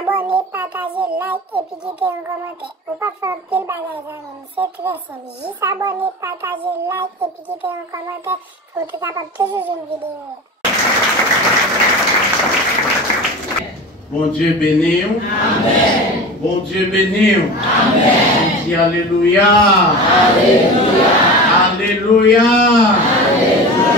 abonner, partager, like et puis quitter un commentaire. Ou pas faire pile bagage, c'est très simple. Juste abonner, partager, like et puis quitter un commentaire pour être capable de toujours une vidéo. Bon Dieu béni. Amen. Bon Dieu béni. Amen. Dis alléluia. Alléluia. Alléluia. Alléluia.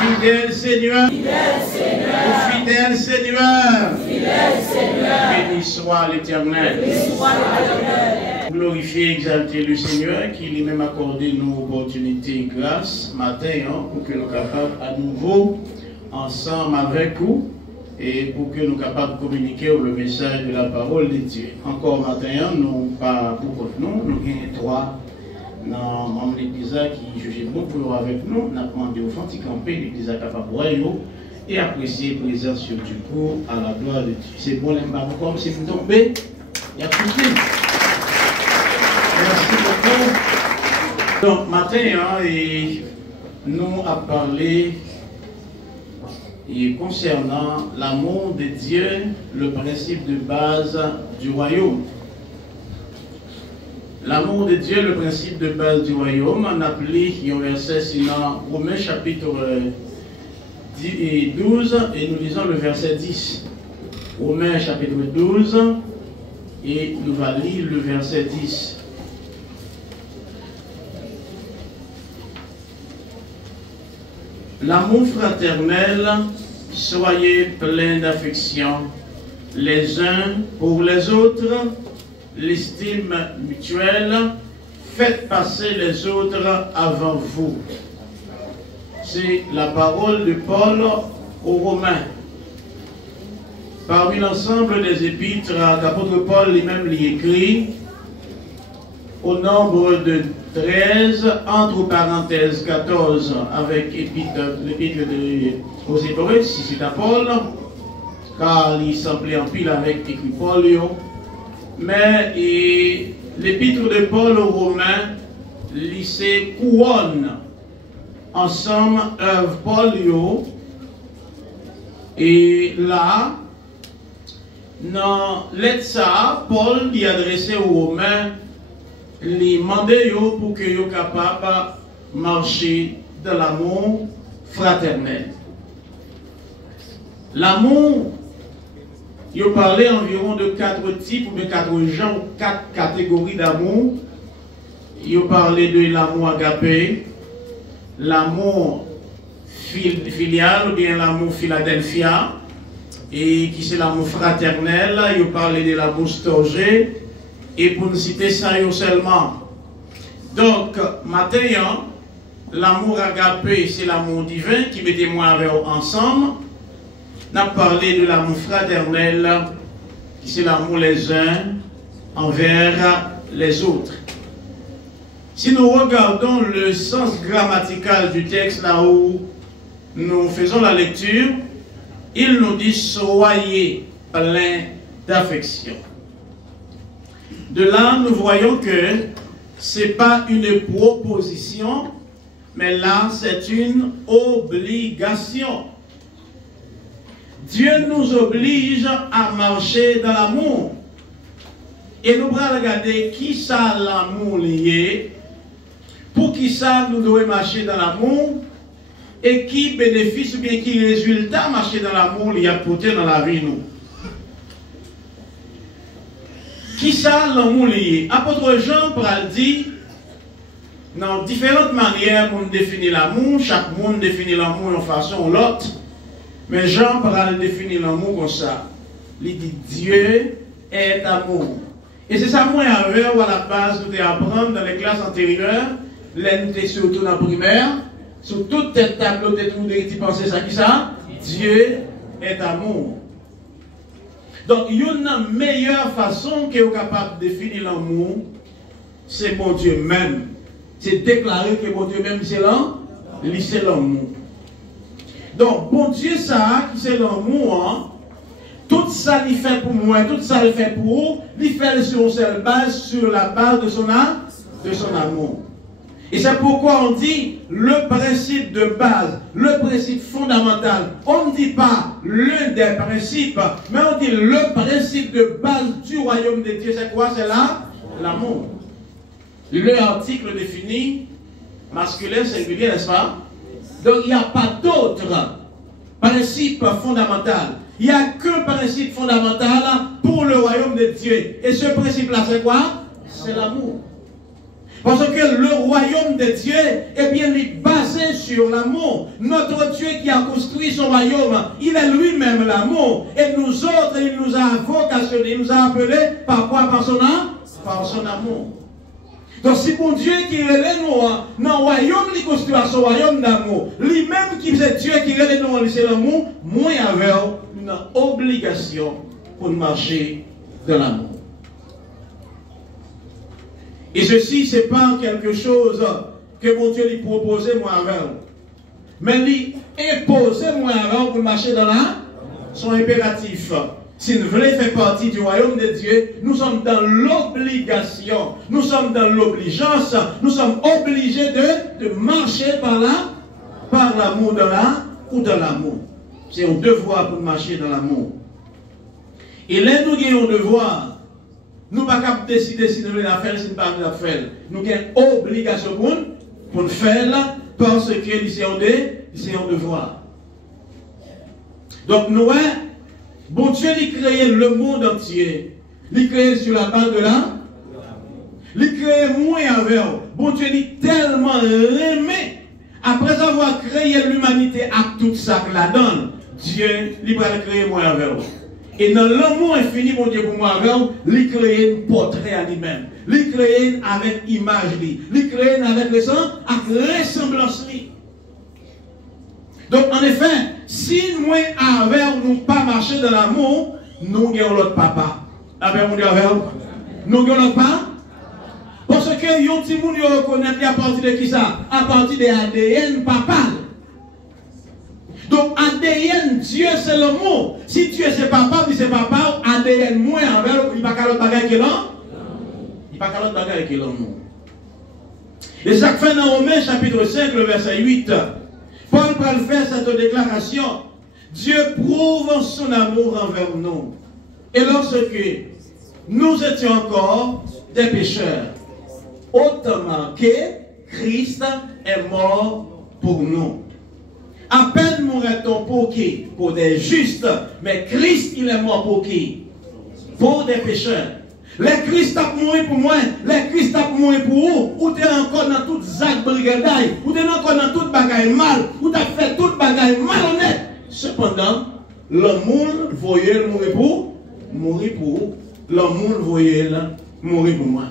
Fidèle Seigneur. Fidèle Seigneur. Fidèle Seigneur. Fidèle Seigneur. Béni soit l'Éternel. Béni soit l'Éternel. Glorifier, exalter le Seigneur qui lui-même accordé nos opportunités et grâce matin pour que nous soyons capables à nouveau ensemble avec vous. Et pour que nous soyons capables de communiquer le message de la parole de Dieu. Encore matin, nous pas beaucoup de nous avons trois dans l'église qui jugent bon pour avec nous. Nous avons demandé au fond de camper l'église capable et apprécier la présence sur du coup à la gloire de Dieu. C'est bon, comme si nous tombons, il y a tout de suite. Merci beaucoup. Donc, matin, et nous avons parlé. Et concernant l'amour de Dieu, le principe de base du royaume. L'amour de Dieu, le principe de base du royaume, on applique un verset sinon Romains chapitre 12 et nous lisons le verset 10. Romains chapitre 12 et nous allons lire le verset 10. L'amour fraternel, soyez pleins d'affection les uns pour les autres, l'estime mutuelle, faites passer les autres avant vous. C'est la parole de Paul aux Romains. Parmi l'ensemble des épîtres qu'apôtre Paul lui-même lui écrit, au nombre de 13, entre parenthèses 14, avec l'épître aux Hébreux, si c'est à Paul, car il semblait en pile avec écrit Paul. Mais l'épître de Paul aux Romains, lycée couronne ensemble œuvre Paul. Et là, dans lettre Paul y adressait aux Romains les mandés pour que soient capables de marcher dans l'amour fraternel. L'amour, il parlait environ de 4 types ou de 4 genres, 4 catégories d'amour. Il parlait de l'amour agapé, l'amour filial ou bien l'amour Philadelphia, et qui c'est l'amour fraternel. Il parlait de l'amour storgé. Et pour ne citer ça seulement. Donc, maintenant, l'amour agapé, c'est l'amour divin qui mettait moi avec ensemble. On a parlé de l'amour fraternel, qui c'est l'amour les uns envers les autres. Si nous regardons le sens grammatical du texte, là où nous faisons la lecture, il nous dit « Soyez pleins d'affection ». De là, nous voyons que ce n'est pas une proposition, mais là, c'est une obligation. Dieu nous oblige à marcher dans l'amour. Et nous allons regarder qui ça l'amour lié, pour qui ça nous devons marcher dans l'amour, et qui bénéfice ou bien qui résultat marcher dans l'amour il y a porté dans la vie nous. Qui ça l'amour lié? Apôtre Jean pral dit, dans différentes manières pour définir l'amour, chaque monde définit l'amour d'une façon ou l'autre, mais Jean pral définir l'amour comme ça. Il dit Dieu est amour. Et c'est ça moi avec ou à la base nous apprendre dans les classes antérieures, l'NT surtout dans la primaire, sur toute cette tableau de tout de penser ça qui ça? Dieu est amour. Donc, il y a une meilleure façon que vous êtes capable de définir l'amour, c'est bon Dieu même. C'est déclarer que bon Dieu même, c'est l'amour. Donc, bon Dieu, ça, qui c'est l'amour, tout ça, il fait pour moi, tout ça, il fait pour vous, il fait sur la base de son amour. Et c'est pourquoi on dit le principe de base, le principe fondamental. On ne dit pas l'un des principes, mais on dit le principe de base du royaume de Dieu. C'est quoi? C'est là l'amour. Le article définit masculin, singulier, n'est-ce pas? Donc il n'y a pas d'autre principe fondamental. Il n'y a qu'un principe fondamental pour le royaume de Dieu. Et ce principe-là, c'est quoi? C'est l'amour. Parce que le royaume de Dieu, eh bien, il est basé sur l'amour. Notre Dieu qui a construit son royaume, il est lui-même l'amour. Et nous autres, il nous a vocationnés, il nous a appelés par quoi? Par son âme? Par son amour. Donc, si bon Dieu qui relève nous dans le royaume, il construit son royaume d'amour. Lui-même qui est Dieu qui relève nous dans l'amour, moi avec une obligation pour marcher dans l'amour. Et ceci, ce n'est pas quelque chose que mon Dieu lui proposait moi avec. Mais lui imposait moi avec pour marcher dans son impératif. Si nous voulons faire partie du royaume de Dieu, nous sommes dans l'obligation, nous sommes dans l'obligeance, nous sommes obligés de marcher par l'amour ou dans l'amour. C'est un devoir pour marcher dans l'amour. Et là, nous avons un devoir. Nous ne pouvons pas décider si nous voulons faire, si nous ne pouvons pas faire. Nous avons une obligation pour nous faire parce que c'est un devoir. Donc, nous, bon Dieu, il a créé le monde entier. Il a créé sur la base de là. Il a créé moi avec. Bon Dieu, il a tellement aimé. Après avoir créé l'humanité à tout ça que la donne, Dieu, il a créé moi avec. Et dans l'amour infini, mon Dieu, pour moi, il a créé un portrait à lui-même. Il a créé avec image, il a créé avec le sang, avec ressemblance. Donc, en effet, si nous, avec nous pas marcher dans l'amour, nous avons l'autre papa. Avec mon Dieu, nous avons l'autre papa. Parce que yon ti moun yo reconnaît à partir de qui ça? À partir de ADN papa. Donc ADN Dieu c'est l'amour. Si Dieu c'est papa, puis c'est papa, ADN moins envers, il n'y a pas l'autre bagage que l'homme. Il n'y a pas l'autre bagage que l'amour. Et ça fait dans Romains chapitre 5, le verset 8. Paul va faire cette déclaration. Dieu prouve son amour envers nous. Et lorsque nous étions encore des pécheurs, autrement que Christ est mort pour nous. À peine mourrait-on pour qui? Pour des justes. Mais Christ, il est mort pour qui? Pour des pécheurs. Les Christ a mouru pour moi. Les Christ a mouru pour vous. Ou tu es encore dans toute zac brigadaille. Ou tu es encore dans toute bagaille mal. Ou tu as fait toute bagaille malhonnête. Cependant, l'amour voyait mourir pour vous. L'amour voyait mourir pour moi.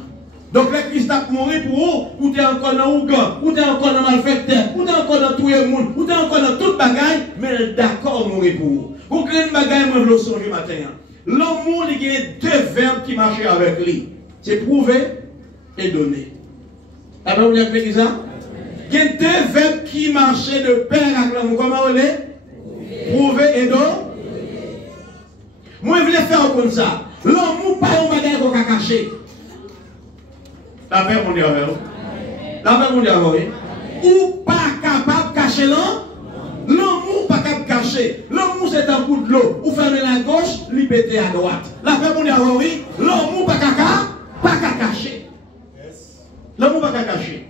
Donc les Christ a mouru pour vous, ou tu es encore dans Ougan, ou tu es encore dans malfaiteur, ou tu es encore dans tout le monde, ou tu es encore dans toute bagaille, mais d'accord mourir pour vous. Vous créez une bagaille, moi je le songe matin. L'amour, il y a deux verbes qui marchent avec lui. C'est prouver et donner. Alors vous avez fait ça? Il y a deux verbes qui marchent de pair avec l'amour. Comment on est? Prouver et donner. Moi je voulais faire comme ça. L'amour, pas un bagaille qu'on a caché. La paix, mon Dieu, la paix, mon Dieu, ou pas capable de cacher l'amour, pas capable de cacher. L'amour, c'est un coup de l'eau. Ou fermer la gauche, lui péter à droite. La paix, mon Dieu, oui. L'amour, pas capable de cacher. L'amour, pas capable de cacher.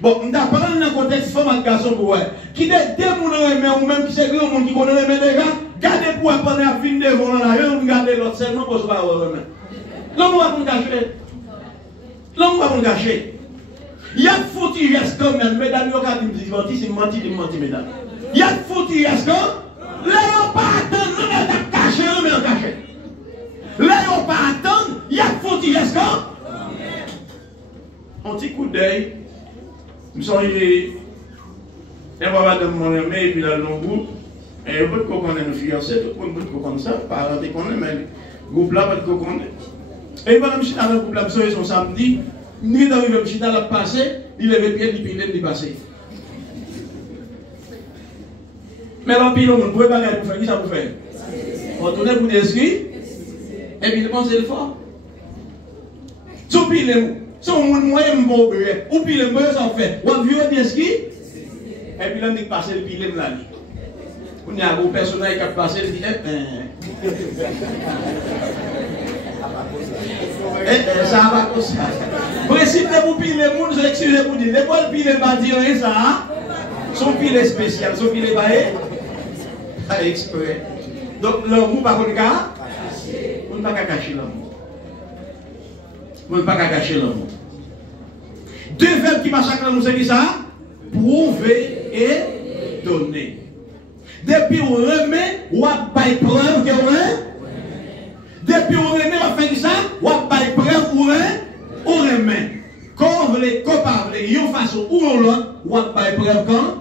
Bon, on apprend dans le contexte femme et garçon pour vous. Qui est deux gens ou même qui c'est grand monde qui connaît les déjà, gardez pour apprendre à finir devant la rue, ou gardez l'autre seulement pour se voir. L'amour, pas cacher. L'homme va vous gâcher. Il y a foutu geste quand même, mesdames, il y a menti, mesdames. Il y a foutu geste quand là, on pas attendre, nous on caché, on met en caché. Là, on pas attendre, il y a foutu geste quand un petit coup d'œil, nous sommes arrivés, et on va dans mon aimé, et puis dans le long groupe, et vous pouvez connaître nos fiancés, tout le monde peut connaître ça, pas arrêter qu'on est, mais le groupe là, vous pouvez connaître. Et madame Chita, le couple, la son samedi, nous sommes arrivés, Chita l'a passé, il avait bien dit, il est passé. Mais l'empire, on ne pouvait pas aller pour faire, qui ça pour faire? On tournait pour des skis, et puis il pensait le fort. Tout pile, C'est un monde moyen, bon bébé. Ou puis le mieux, ça fait. Ou bien bien ce qui. Et puis là, on est passé le pile là. On y a un personnage qui a passé, il dit, ça va comme ça. Principe de vous piler le monde, je excuse vous dire, les bonnes piles pas dire ça, sont piles spéciales, sont piles pas exprès. Donc, l'amour, par contre, on ne peut pas cacher l'amour. On ne peut pas cacher l'amour. Deux verbes qui marchent dans nous, c'est qui ça? Prouver et donner. Depuis on remet, on va pas preuve que on depuis on remet, on fait ça, on va pas preuve on remet. Quand on veut comparer, il y a une façon ou on l'autre, on va pas preuve quand,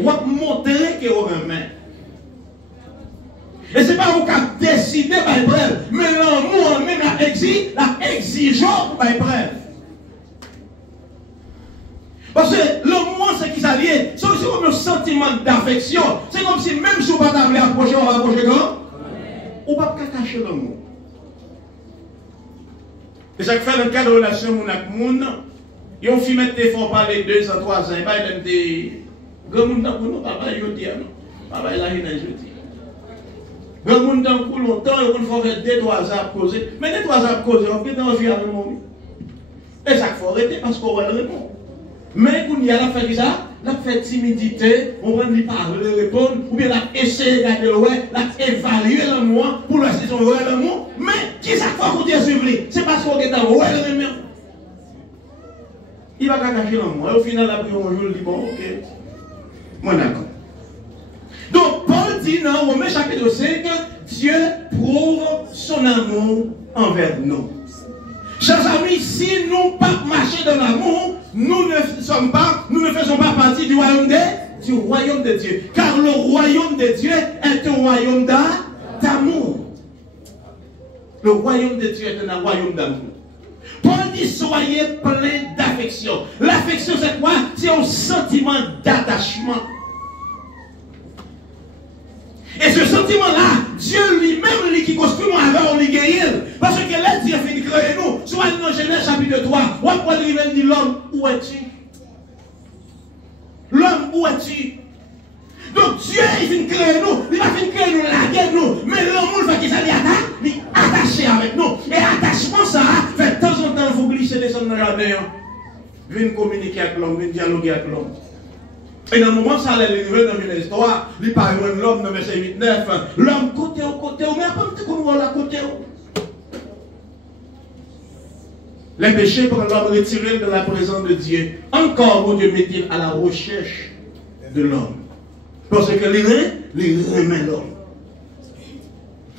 on va montrer que on remet. Et ce n'est pas vous qui avez décidé par preuve, mais l'amour même la exigeance par preuve. Parce que l'amour, c'est qui s'allie. C'est aussi comme un sentiment d'affection. C'est comme si même si on ne va pas approcher, on va approcher quand? On ne va pas cacher l'amour. Et ça fait dans le cadre de la relation avec le monde, ils ont fait mettre des fonds par les 2 ans, 3 ans. Ils ont même des grands monde dans le papa, je dis, non. Papa, il a rien à dire. Grand monde dans le longtemps, ils vont faire 2-3 ans à causer. Mais 2-3 ans à causer, on peut envie avec moi. Et ça faut arrêter parce qu'on va le répondre. Mais quand il y a la fait ça, la fait timidité, on va lui parler, répondre, ou bien la essayer de regarder le ouais, la évaluer le moi, pour la saison ouais le moi. Mais qui ça fait qu'on dit suivre? C'est parce qu'on est dans ouais le moi. Il va cacher le moi. Au final, après, on joue le dit bon, ok. Moi d'accord. Donc, Paul dit dans Romains chapitre 5 que Dieu prouve son amour envers nous. Chers amis, si nous ne pas marcher dans l'amour, nous ne faisons pas partie du royaume de Dieu. Car le royaume de Dieu est un royaume d'amour. Le royaume de Dieu est un royaume d'amour. Paul dit soyez pleins d'affection. L'affection c'est quoi? C'est un sentiment d'attachement. Et ce sentiment-là, Dieu lui-même, lui qui construit moi avec on guérit. Parce que là, Dieu finit de créer nous. Soit dans Genèse chapitre 3, on va dire l'homme, où es-tu? L'homme, où es-tu? Donc Dieu, il finit de créer nous. Il va finir de créer nous, la guerre nous. Mais l'homme, il va qu'il s'est attaché avec nous. Et attachement, ça, fait de temps en temps, vous glissez descendre dans le jardin. Venez communiquer avec l'homme, venez dialoguer avec l'homme. Et dans le moment où ça allait livrer dans une histoire, il parle de l'homme dans verset 8-9. L'homme côté au côté, mais après, qu'on voit la côté. Les péchés pour l'homme retiré de la présence de Dieu. Encore, mon Dieu, met-il à la recherche de l'homme. Parce que les remet l'homme.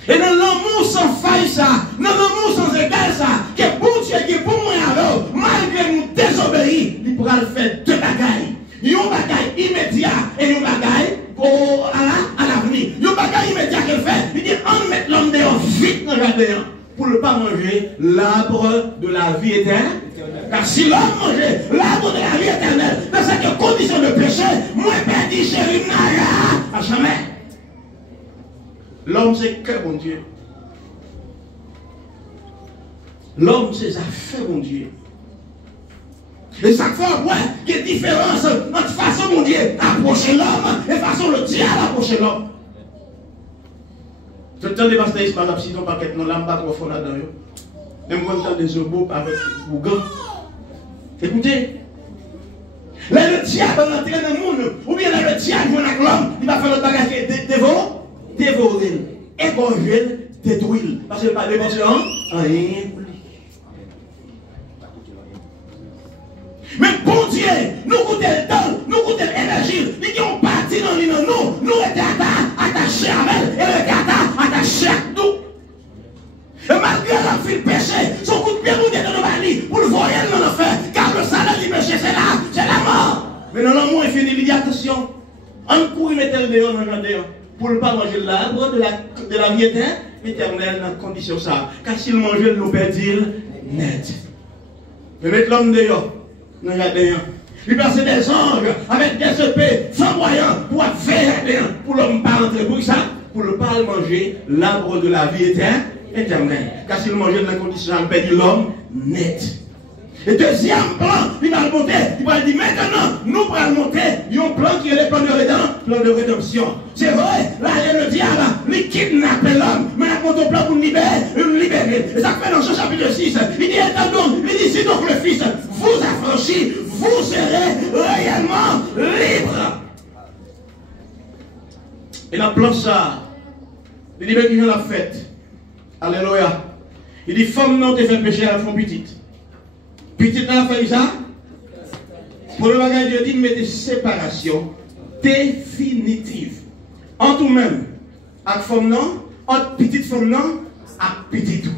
Et dans l'amour sans faille, ça, dans l'amour sans égal, ça, que bon Dieu, qui est pour moi alors, malgré nous désobéir, il pourra le faire deux bagailles. Yon bagay immédiat et yon bagay à l'avenir. Yon bagay immédiat qu'elle fait, il dit on met l'homme dehors vite dans le jardin pour ne pas manger l'arbre de la vie éternelle. Car si l'homme mangeait l'arbre de la vie éternelle dans cette condition de péché, moi perdu chéri à jamais. L'homme c'est que mon Dieu. L'homme c'est ça fait mon Dieu. Et chaque fois, ouais, il y a une différence entre façon mon Dieu d'approcher l'homme et façon le diable d'approcher l'homme. Je te dis, pasteur, il se passe si ton paquet non l'âme pas trop fort là-dedans. Même quand tu as des obos avec Bougan. Écoutez, là le diable va entrer dans le monde, ou bien là le diable joue avec l'homme, il va faire le bagage dévorer, égorger, détruire. Parce qu'il ne va pas dépenser rien. Mais bon Dieu, nous coûtons le temps, nous coûtons l'énergie, nous qui ont parti dans nous étions attachés à elle, et le gars attaché à nous. Et malgré la vie de péché, son coup de pied nous dit dans nos valise pour le voyer dans l'enfer, car le salaire du péché c'est la mort. Mais dans l'amour infini, il dit attention, on court et mettre le dehors dans le jardin pour ne pas manger l'arbre de la vie éternelle dans condition ça. Car s'il mangeait, nous perdons net. Mais mettre l'homme dehors. Nous regardons. Il passe des anges avec des épées flamboyantes pour faire pour l'homme pas entrer. Pour ça, pour ne pas manger l'arbre de la vie éternelle. Car s'il mangeait dans la condition, il perd l'homme net. Et deuxième plan, il va monter. Il va dire maintenant, nous allons monter. Il y a un plan qui est le plan de rédemption. C'est vrai, là, le diable, il kidnappe l'homme, mais il a un plan pour nous libérer. Et ça fait dans Jean chapitre 6. Il dit, attendons, il dit, si donc le Fils vous affranchit, vous serez réellement libre. Et dans le plan ça, il dit, mais qui l'a fait? Alléluia. Il dit, femme non te fait pécher à la femme petite. Petite n'a fait ça. Pour le bagage, Dieu dit, mettez séparation définitive. Entre vous-même, avec femme non, entre petite femme non, avec petit tout.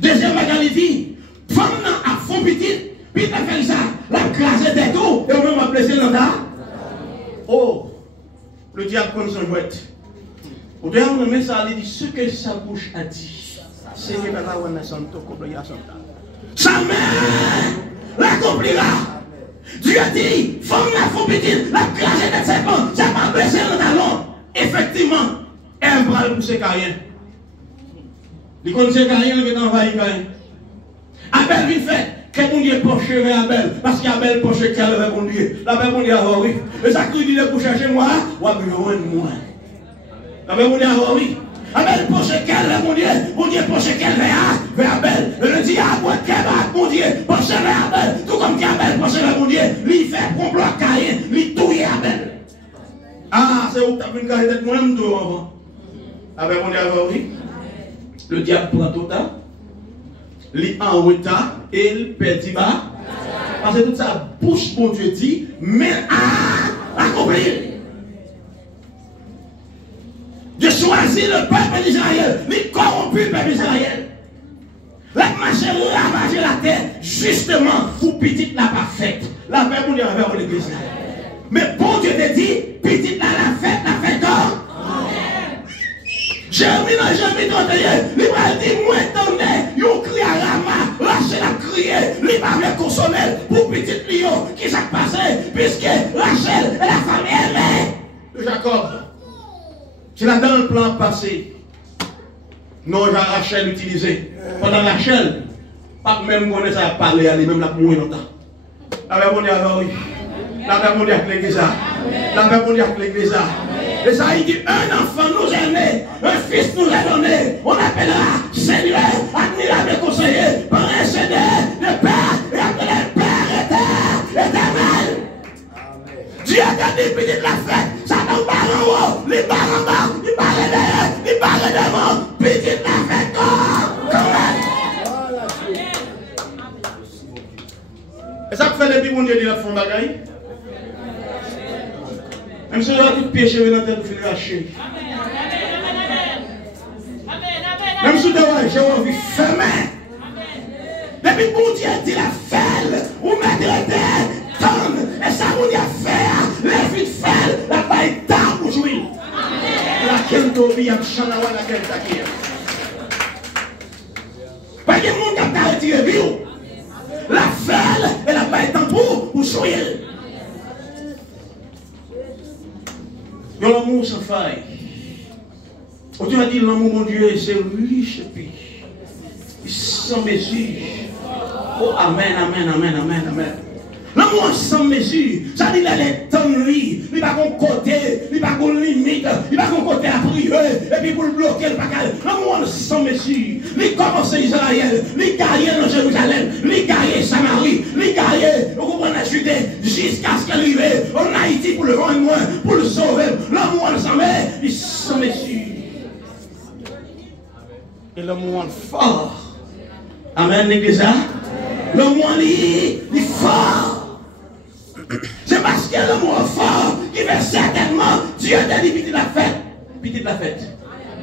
Deuxième bagage, il dit, femme non, avec femme petite, puis il a fait ça, la classe des tout, et on même a blessé dans ta. Oh, le diable comme son jouette. Au dernier moment, ça a dit, ce que sa bouche a dit, c'est que la loi n'a son tour, sa mère l'accomplira. Dieu dit, femme la femme petite, la classe des serpents, ça va blesser le talon. Effectivement, elle va le pousser carien. Il connaît carien, il est envahi carien. Abel vient fait. Quel bon Dieu pour chercher Abel? Parce qu'Abel pour chercher quel bon Dieu. La bon Dieu a oui. Et ça qui dit pour chercher moi, ou à besoin de moi. La bon Dieu a oui. Abel pour chercher quel bon Dieu pour chercher quel vers Abel. Le diable quel bon Dieu pour chercher Abel. Tout comme qu'Abel pour chercher bon Dieu, lui fait complot à Caïn, lui touille Abel. Ah, c'est où tu as vu une carrière d'être moi-même tout avant. Abel bon Dieu a oui. Le diable prend tout ça. Il en retard et il perd bas. Parce que toute sa bouche, mon Dieu dit, mais à accomplir. Dieu choisit le peuple d'Israël, il corrompu le peuple d'Israël. La marche ravager la terre, justement, pour petite la pas faite. La paix pour dire l'église. Mais bon Dieu te dit, petite la fête corps. Jérémie n'a jamais entendu. Il va dire, moi, attendez, il crie à Rama, Rachel a crié, il va me consoler pour petite lion qui s'est passé, puisque Rachel est la femme aimée de Jacob. C'est là dans le plan passé. Non, Rachel utilisé. Pendant Rachel, pas même qu'on ait ça parler à lui-même, la mourir longtemps. La même on est à oui. La même on est à l'église. La même on est à l'église. Et ça, il dit, un enfant nous est né, un fils nous est donné. On appellera Seigneur, admirable conseiller, parrain Seigneur, le Père, et appelé Père éternel. Dieu a dit, petit de la fête, ça nous barre en haut, les barre en bas, il barre derrière, il barre devant, petit de la fête, comme et ça fait depuis mon Dieu dit la fond bagaille. Même si on a tout péché dans la tête, vous lâcher. Même si j'ai envie de fermer. Depuis mon Dieu dit la fête, ou mettre la terre, tendre, et ça vous dit à faire, les vies de faire, la paille d'arbre pour jouir. Laquelle t'obéit à Chanawa, laquelle t'acquiert. Pas que le monde qui a retiré vie. La fête et la paille d'arbre pour jouir. Dans l'amour sans faille. Tu as dit l'amour, mon Dieu, c'est riche et puis sans mesure. Oh, amen, amen, amen, amen, amen. L'amour sans mesure, ça dit qu'il est tannerie, il va qu'on côté, il va qu'on limite, il va qu'on côté à prier, et puis pour le bloquer, le bagage. L'amour sans mesure, il commence Israël, il gagne dans Jérusalem, il gagne Samarie, il gagne, vous comprenez la Judée, jusqu'à ce qu'elle arrive en Haïti pour le vendre, pour le sauver. L'amour sans mesure. Et l'amour fort. Amen, l'église. L'amour est fort. C'est parce que l'amour fort qui fait certainement Dieu t'a dit petite la fête. Petite la fête.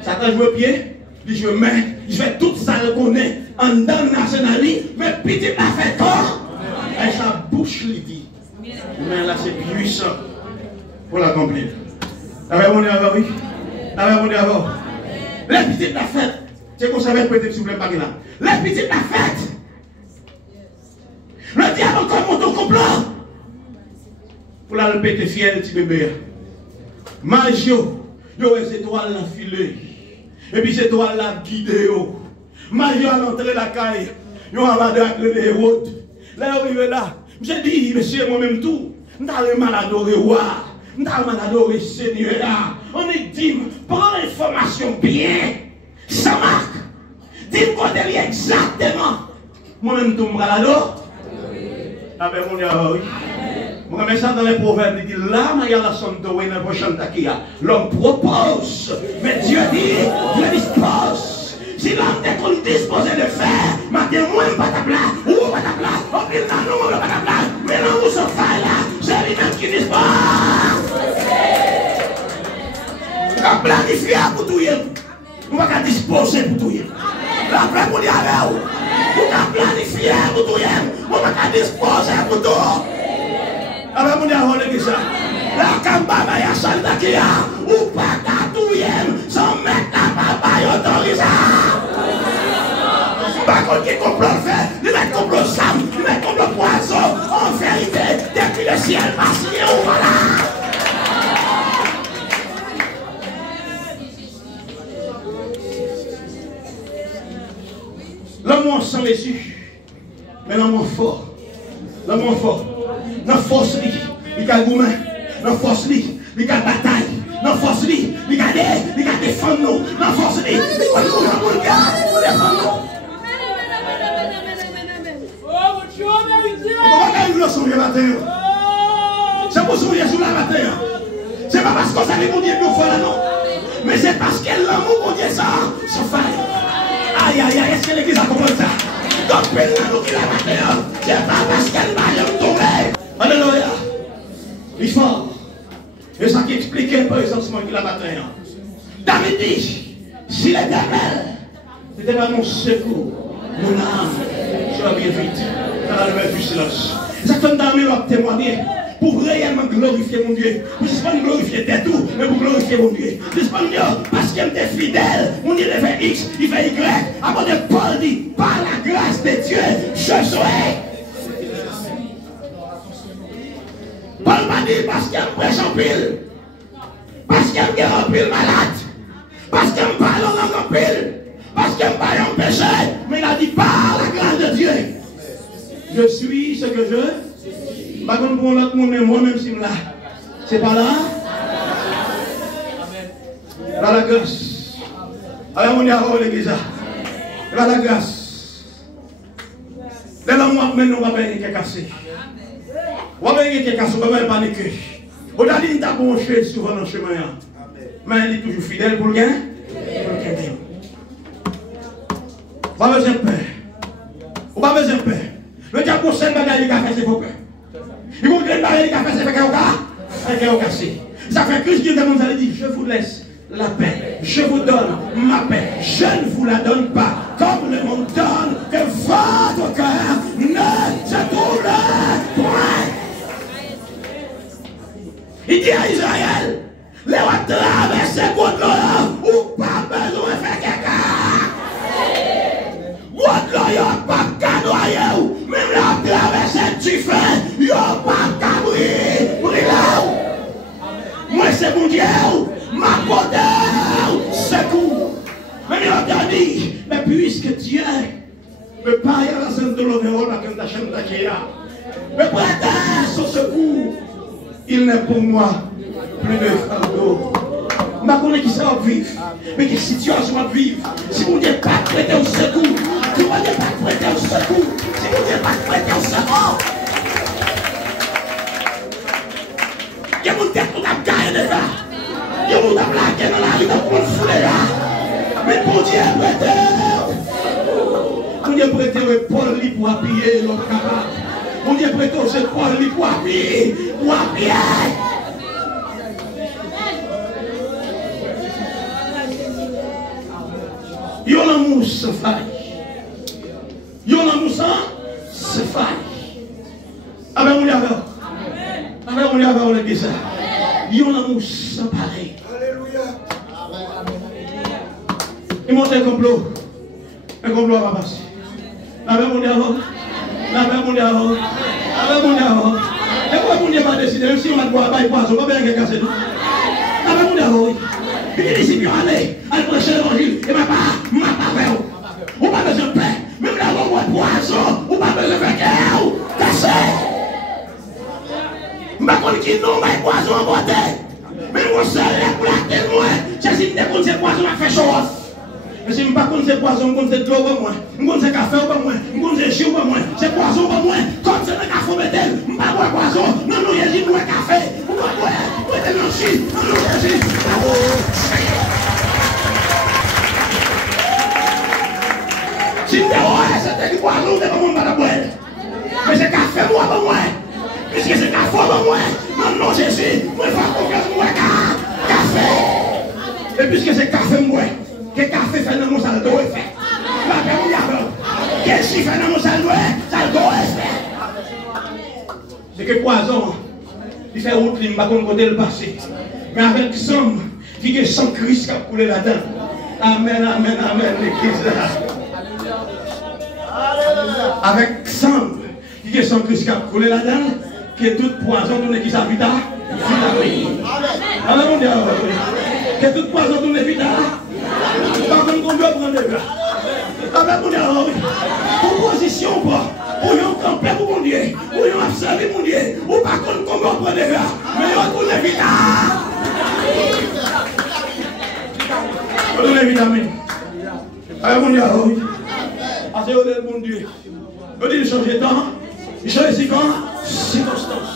Satan joue au pied, il joue main, je fais tout ça le connaît en dans le national, mais petite la fête corps. Et sa bouche lui dit. Mais là c'est puissant pour l'accomplir. Avez-vous dit avant, oui? Avez-vous dit avant? La petite la fête. C'est qu'on savait peut-être s'il vous plaît pas là. La petite la fête. Le diable encore monte au complot. Pour la répéter fiel, petit bébé. Magio, yo les étoiles l'enfilé. Et puis ces étoiles la guidé. Magio à l'entrée de la caille. Yon ambassadeur avec le Hérode. Là, arrivé là. J'ai dit, monsieur, moi-même tout. Nous avons mal adoré roi. Nous avons mal adoré Seigneur là. On est dit, prends l'information bien. Ça marque. Dis-moi exactement. Moi-même tout, je l'adore. Avec mon Yahweh. Moi, je ça dans les proverbes, il dit, là, il y a la somme de la prochaine taquilla. L'homme propose, mais Dieu dispose. Si l'homme est qu'on disposé de faire, matin, moi, pas ta place, ou pas ta place, on dit, non, pas ta place, mais non, vous s'en faites là, c'est lui-même qui dispose. La planifier pour tout, on va pas disposer pour tout. La place pour dire avec vous, on va planifier pour tout, on va pas disposer pour tout. Alors, on dit ça. La campagne est soldat qui a, ou pas qu'à tout sans mettre la papa autorisée. Pas qu'on dit qu'on peut le faire, il met qu'on peut le sang, il met qu'on peut le poison. En vérité, depuis le ciel passe, il est où voilà. L'homme sans les yeux, mais l'homme fort. L'homme fort. Dans force, il a gourmand. Dans force, il a bataille. Dans force, il a défendre nous. Dans force, il a défendre nous. C'est pour sourire sur la matin. C'est pas parce qu'on savait mon Dieu nous voilà non. Mais c'est parce que l'amour mon Dieu ça se fait. Aïe aïe aïe, est-ce que l'église a compris ça? Donc, nous qui la matin, c'est pas parce qu'elle m'a tombé. Alléluia. Il est fort. Et ça qui expliquait par exemple ce qu'il a matin. David dit, si l'Éternel n'était pas mon secours, mon âme sera bien vite dans la lumière du silence. Ça fait David va témoigner pour réellement glorifier mon Dieu. Pour ne pas glorifier tes tout, mais pour glorifier mon Dieu. Je ne pas dire parce qu'il était fidèle. Mon Dieu il fait X, il fait Y. Avant de Paul dit, par la grâce de Dieu, je serai. Paul m'a dit parce qu'il me prêche en pile. Parce qu'il me guérit en pile malade. Parce qu'il me parle en pile. Parce qu'il me parle en péché. Mais il a dit par la grâce de Dieu. Je suis ce que je. Pas comme pour l'autre monde, mais moi-même, si là. C'est pas là. Par la grâce. Alors, on y a l'église. Par la grâce. Dès le mois, maintenant, on va bien être cassé. On va bien être cassé, on va bien paniquer. On a dit qu'il t'a branché souvent dans le chemin. Mais il est toujours fidèle pour le gain. Pas besoin de paix. On pas besoin de paix. Le diable conseille bagaille qui a fait ses faux peurs. Il vous dit bagaille qui a fait ses faux cassé. Ça fait Christ qui demande, ça dit, je vous laisse la paix. Je vous donne ma paix. Je ne vous la donne pas comme le monde donne, que votre cœur ne se trouble point. Il dit à Israël, les rois traversent contre l'eau, ou pas besoin de faire quelqu'un. Votre l'eau, pas qu'à noyer, même la traversée du feu, y'a pas qu'à briller. Moi c'est mon Dieu, ma bonheur, secours. Mais il a dit, mais puisque Dieu me paye à la scène de l'honneur, la chaîne d'Akéa, me prête son secours, il n'est pour moi plus de fardeau. Je ne sais pas qui ça va vivre, mais quelle situation va vivre. Si vous n'êtes pas prêté au secours, si vous n'êtes pas prêté au secours, si vous n'êtes pas prêté au secours, il y a mon tête pour la gagne déjà. Il y a mon tête pour la gagne dans la rue, pour le fouler là. Mais pour Dieu prêté. Pour Dieu prêté, Paul lui pour appuyer l'homme capable. Pour Dieu prêté, c'est Paul lui pour appuyer. Pour appuyer. Il y a l'amour sans faille. Il y a l'amour sans faille. Amen, on y va. Amen, on y va, on dit ça. Il y a l'amour sans pareil. Alléluia. Il monte un complot. Un complot va passer. Amen, on y va. Amen, on y va. Amen, on y va. Et pourquoi on n'y a pas décidé? Même si on va boire, il passe, on va bien casser nous. Amen, on y va. Il dit si bien aller prêcher l'évangile, et ma part, on n'a pas besoin de paix. Même là, on va poison. dit non, mais poison en beauté. Mais mon seul pour la tête, moi, c'est si je ne sais poison, je fais chose. Mais si je ne sais pas c'est poison, je ne sais de l'eau pour moi, je ne sais café pour moi, je ne sais chou pour moi, c'est poison pour moi. Quand c'est le café, je ne sais pas poison. Non, non, il y a dit moi café. Vous êtes dans le chien, si tu c'était du poison, tu ne peux pas boire. Mais c'est café moi pour moi. Puisque c'est café pour moi. Maintenant Jésus, moi je fais confiance moi café. Et puisque c'est café moi, que café fait dans mon salle doit faire. La paix mon diable. Qu'est-ce qui fait dans mon salle doit faire. C'est que poison, il fait route, il ne va pas côté le passé. Mais avec sang, qui est sans Christ qui a coulé là-dedans. Amen, amen, amen, l'église là. Avec sang, qui est sans Christ qui a coulé là-dedans, que tout poison tourne qui s'habite à amen, mon Dieu. Que tout poison tourne vite à par contre, on doit prendre des gars. Amen, mon Dieu. Pour position, pour y camper pour mon Dieu, pour y observer mon Dieu, ou par contre, on doit prendre des gars. Mais on tourne vite à. On tourne vite à. Amen, mon Dieu. Ah, c'est le bon Dieu. On dit de changer de temps, il change de circonstance.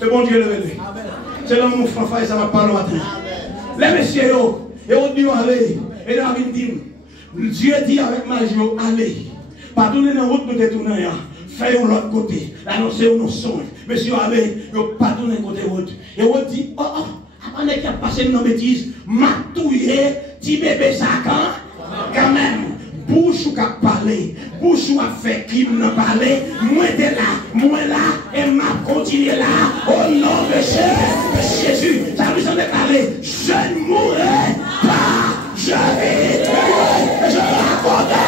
Le bon Dieu le réveille. C'est dans mon fanfare et ça va pas le matin. Les messieurs, et on dit allez. Et là, il dit, Dieu dit avec Marie, allez. Pas tourner dans la route, nous détourner. Faisons l'autre côté. L'annoncer nos songes. Messieurs, allez, pas tourner côté route. Et on dit, oh, après qu'il a passé une bêtise, matouillé, petit bébé ça quand même. Bouche ou a parlé, bouche ou a fait crime n'a parlé, moi là, et m'a continué là, au nom de Jésus, ça nous en est parlé, je ne mourrai pas, je vivrai, je raconterai.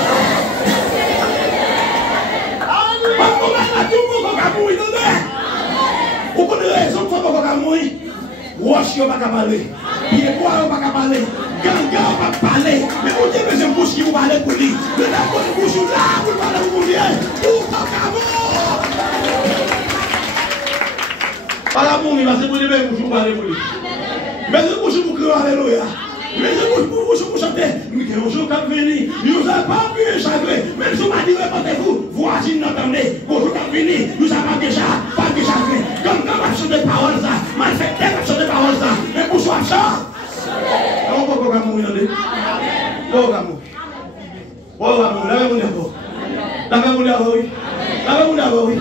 Vous connaissez raison pour pas mourir. Roche yo pas parler, pied bois yo pas parler, ganga pas parler, mais on dit que c'est bouche qui vous parler pour lui. Le d'accord de bouche là, vous parlez pour lui. Ou pas Pas pour lui, parce que vous devez bouche parler pour lui. Mais c'est bouche pour crier alléluia. Mais c'est bouche pour chanter. Mais un jour quand venir, nous n'avons pas pu chagrin. Même si on m'a dit répondez-vous, voisine n'entendez. Bonjour quand venir, nous n'avons pas de chagrin. Comme quand on chante des paroles ça, mal fait on chante des paroles ça. Mais pour soi ça. On va pas mourir là. On va mourir. On va mourir. Lavez-vous d'abord. Lavez-vous d'abord. Lavez-vous d'abord. Mais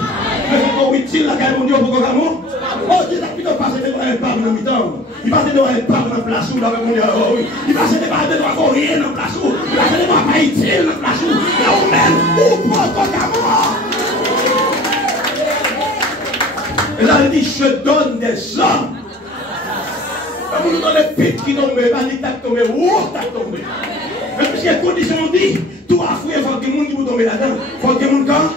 c'est pas utile la guerre mondiale pour qu'on mourir. Oh, Dieu a plutôt passé devant un parc dans le mi-temps. Il passe devant un parc dans la place où lavez-vous d'abord. Il passe devant rien dans la place où. Il passe devant pas utile dans la place où. Là où même, où pour qu'on mourir. Et là, il dit, je donne des hommes. Vous nous donnez des pics qui tombent, pas des tacs tombés, ou tacs tombés. Mais puisque les conditions dit, tout a fouillé, il faut que les gens qui vont tomber là-dedans. Il faut que les gens quand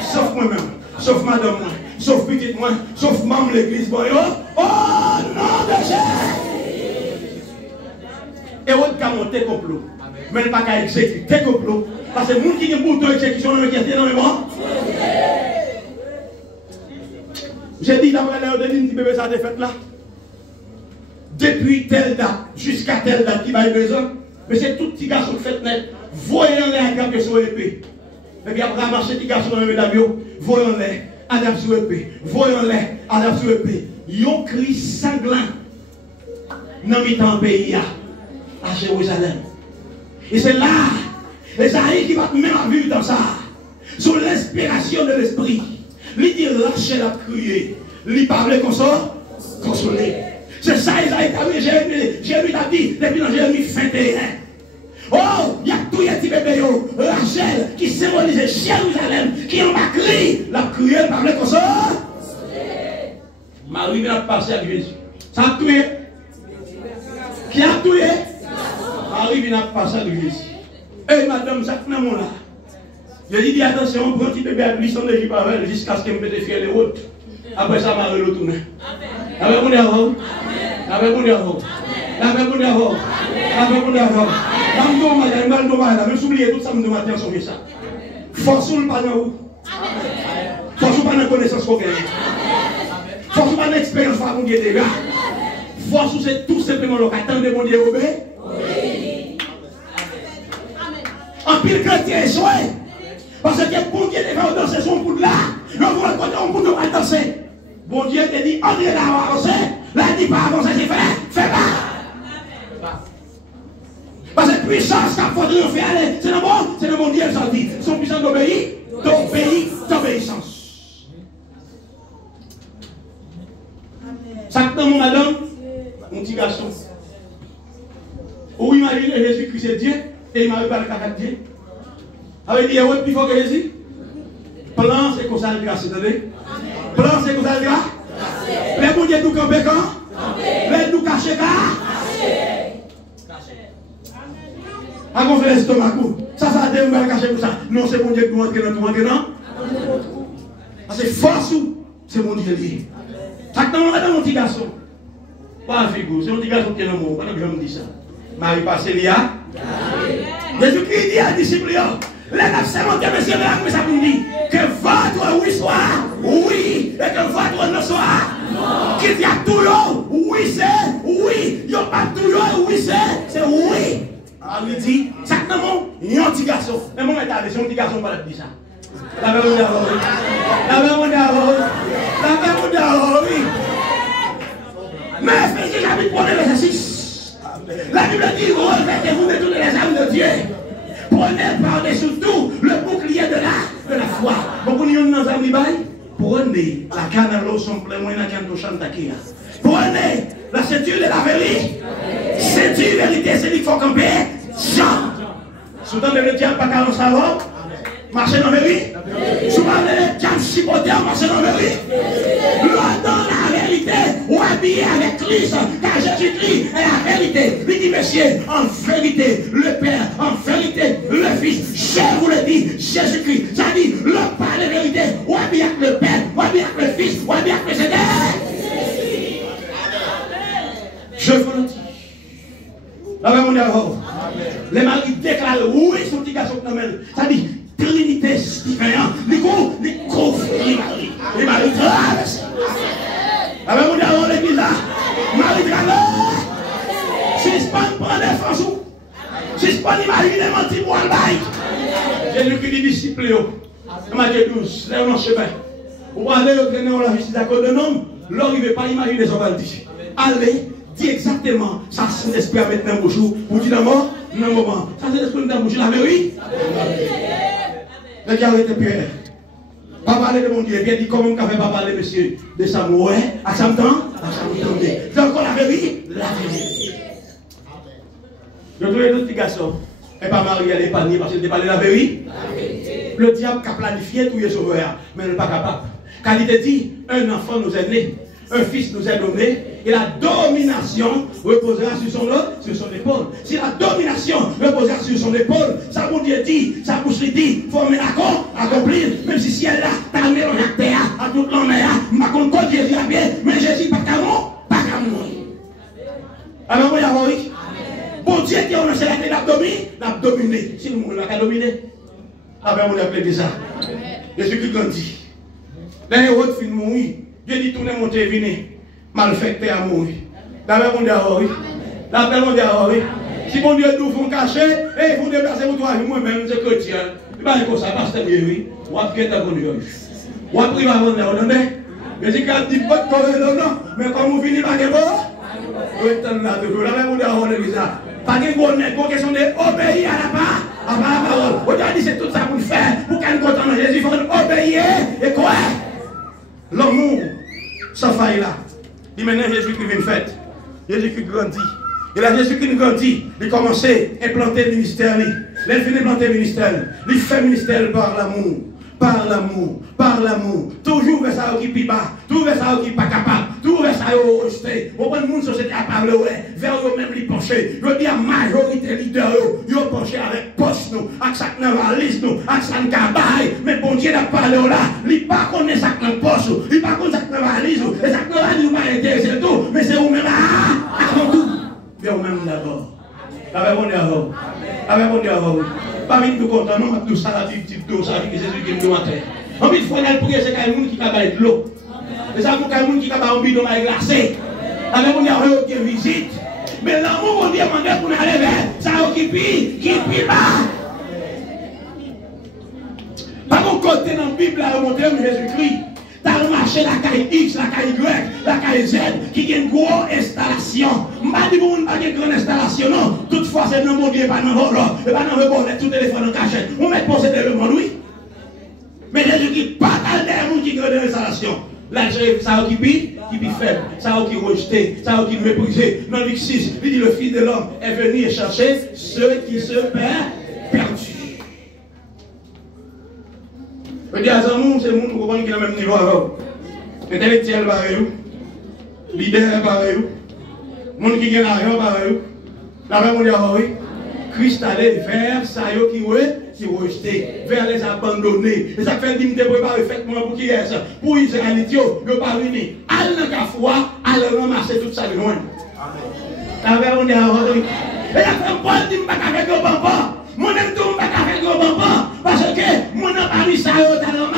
sauf moi-même, sauf madame moi, sauf petite moi, sauf membre de l'église. Oh, non de Jésus. Et on peut monter complot. Mais il n'y a pas qu'à exécuter complot. Parce que les gens qui ont un bouton d'exécution, dans le moment. J'ai dit d'après l'air de l'île, bébé, ça a été fait là. Depuis telle date, jusqu'à telle date, qui va être besoin. Mais c'est tout petit garçon qui fait net. Voyons-les à camper sur l'épée. Et puis après, marcher petit garçon dans le médaillon. Voyons-les, adapte sur l'épée. Voyons-les, adapte sur l'épée. Ils ont cri sanglant. Dans le temps pays à Jérusalem. Et c'est là, Esaïe qui va même vivre dans ça. Sous l'inspiration de l'esprit. Il dit lâcher la crier. Il parle comme ça, consoler. C'est ça, Isaïe a dit, Jérémie a dit, depuis dans Jérémie 21. Oh, il y a tous les petits bébés, Rachel, qui symbolise Jérusalem, qui en a crié, la crié, parle comme ça. Marie vient de passer à Jésus. Ça a tué. Qui a tué? Marie vient de passer à Jésus. Et madame, ça fait un là. Je lui dis attention, prends un petit bébé à lui, sans de parole, jusqu'à ce qu'il me mette les routes. Après ça, Marie le tourne. Avec mon diable. Avec mon diable. Avec mon diable. Avec mon diable. Même si oubliez tout ça, nous devons sauver ça. Force ou pas dans où? Force ou pas dans la connaissance qu'on gagne. Force pas d'expérience, faut mon Dieu déjà. Force c'est tout simplement l'attendre de mon Dieu obéir. Oui. En pile chrétien soin. Parce que bon Dieu devait danser son coup de là. Nous voulons qu'on on peut pas danser. Bon Dieu te dit, on est là à avancer. Là, il dit pas avancer, c'est fait. Fais pas. Parce que puissance qu'a faudrait faire aller. C'est le bon Dieu sorti. Son puissance d'obéir, d'obéissance. Ça que mon madame, mon petit garçon. Ou imaginez Jésus-Christ c'est Dieu, et il m'a pas le caca de Dieu. Avec dit, oui, plus fort que Jésus. Plan, c'est comme ça le grâce, attendez. Plan, c'est comme ça le grâce. Les bon Dieu tout campé quand? Les tout caché quand? A qu'on fait l'estomac, ça a été mal caché pour ça. Non, c'est mon Dieu qui nous entre dans tout maintenant. C'est force ou c'est mon Dieu lié. Ça que on a dans mon petit garçon. Pas figure, c'est mon petit garçon qui est dans mon monde. Pas que je me dis ça. Marie passé là. Jésus-Christ dit à disciples, les absents de monsieur mais ça vous dit que votre oui soit oui et que votre non soit non. Qu'il y a tout l'eau, oui c'est oui. Il n'y a pas tout l'eau, oui c'est oui. Alors il dit, exactement, il y a un petit garçon. Mais mon état, c'est un petit garçon qui va dire ça. La même oui. Mais est-ce que j'ai envie de prendre l'exercice? La Bible dit, revêtez-vous de toutes les armes de Dieu. Prenez par-dessus tout le bouclier de la foi. Beaucoup de gens dans les amis, prenez la canne à l'eau, son plein moyen de chanter. Prenez la ceinture de la vérité. Ceinture vérité, c'est lui qu'il faut camper. Jean. Soudain, le diable pas qu'à savoir. Marcher dans la vérité. Souvent, le diable chipoté à marcher dans la vérité. L'autre dans la vérité, ou habillé avec Christ, car Jésus-Christ est la vérité. Il dit, monsieur, en vérité, le Père, en vérité, le Fils, je vous le dis, Jésus-Christ, ça dit, le Père de vérité, ou habillé avec le Père, ou habillé avec le Fils, ou habillé avec le Seigneur. Je vous le dis. Les maris déclarent oui, son petit garçon qui nous ça dit Trinité différente. Les coffres, les maris traversent. Avec mon diable, l'église là, marie traverse. Si ce n'est pas prendre des français, si ce n'est pas imaginer mon petit bois de Jésus-Christ dit disciple, Matthieu 12, c'est un chemin. Vous allez traîner dans la justice à cause de l'homme, l'homme ne veut pas imaginer son bandit. Allez. Dit exactement, ça c'est l'esprit à mettre dans le jour. Vous dites d'abord, non, moment. Ça c'est l'esprit dans le jour, la vérité. Regardez tes pierres. Pas parler de mon Dieu. Bien dit, comment on fait pas parler, monsieur, de Samuel, à Samtan, à Samuel. C'est encore la vérité. La vérité. Je trouve les petits garçons. Et pas marié à l'épargne parce qu'il parlé de la vérité. Le diable a planifié tous les sauveurs, mais il n'est pas capable. Car il te dit, un enfant nous est né. Un fils nous est donné et la domination reposera sur son épaule. Si la domination reposera sur son épaule, ça vous dit, ça vous dit, il faut mettre accomplir. Même si elle là, t'as mis dans la terre, à toute l'homme, ma contre Jésus a bien, mais Jésus pas qu'à mourir. Alors, oui. Bon Dieu qui a lancé la terre d'abdominer. Si nous voulons la dominer, après on a appelé ça. Jésus qui grandit. Les héros de film mourir. Dieu dit tournez monter venez. Mal fait à mourir. D'abord on dit oui. D'abord on dit oui. Si mon Dieu nous font cacher, et ils font déplacer pour toi, moi-même c'est chrétien. Il va comme ça, pasteur oui. Ou après ta conduite. Ou après il va vendre, vous entendez? Mais si quand dit pas de non, mais quand vous finissez par que vous êtes là toujours. D'abord on dit oui ça. Pas de bonne question d'obéir à la parole. On dit c'est tout ça pour le faire. Pour qu'elle content Jésus, il faut obéir et quoi? L'amour, sans faille là. Il maintenant Jésus qui vient faire. Jésus qui grandit. Et là, Jésus qui grandit, il commence à implanter le ministère. Il finit d'implanter le ministère. Il fait le ministère par l'amour. Par l'amour. Par l'amour. Toujours vers ça qui ne peut pas. Toujours vers ça qui n'est pas capable. Toujours vers ça qui est resté. Au point de monde, société a parlé, vers eux-mêmes, ils penchaient. Je dis à la majorité leader, ils ont penché avec poste, avec sa valise, avec sa cabaye. Mais bon Dieu n'a pas parlé là. Il ne pas connaît sa poste, il ne pas connaît sa valise. Et sa valise, il va intéresser tout. Mais c'est vous-même là, avant tout. Vers vous-même d'abord. Avec mon Dieu. Avec mon Dieu. Pas vite tout content, non, tout ça, la petite dose, ça, Jésus qui nous matin. En plus, il faut aller prier, c'est qu'il y a un monde qui va de l'eau. Et ça, pour quelqu'un qui a un bidon à glacer. Alors, on a une visite. Mais l'amour, on dit, pour nous aller vers ça qui pille bas. Par contre, côté dans la Bible, là, on montre Jésus-Christ. Tu as remarqué la caille X, la caille Y, la caille Z, qui a une grosse installation. Je ne dis pas qu'il y a une grande installation, non. Toutefois, c'est dans le monde, pas dans le vol, pas dans le bonnet, tout téléphone en cachette. On met posséder le monde, oui. Mais Jésus-Christ, pas dans le monde qui a une grande installation. Là, ça qui pille faible, ça qui rejeté, ça qui méprisé. Dans Luc 6, il dit le Fils de l'homme est venu chercher ceux qui se perdus. Je dis à Zamou, c'est le monde qui comprend qu'il a le même niveau avant. Intellectuel pareil, leader pareil, monde qui gagne l'argent pareil. La même on dit oui. Christ allait vers ça qui rejeté, vers les abandonnés. Et ça fait dire que préparer effectivement pour qui est ça. Pour Israël, ils ne pas venir. Allez dans la foi, allez ramasser tout ça de loin. La même on dit oui. Et la femme Paul dit que je ne vais pas avec le papa. Mon aime tout pas avec le papa. Parce que mon ami ça y est tellement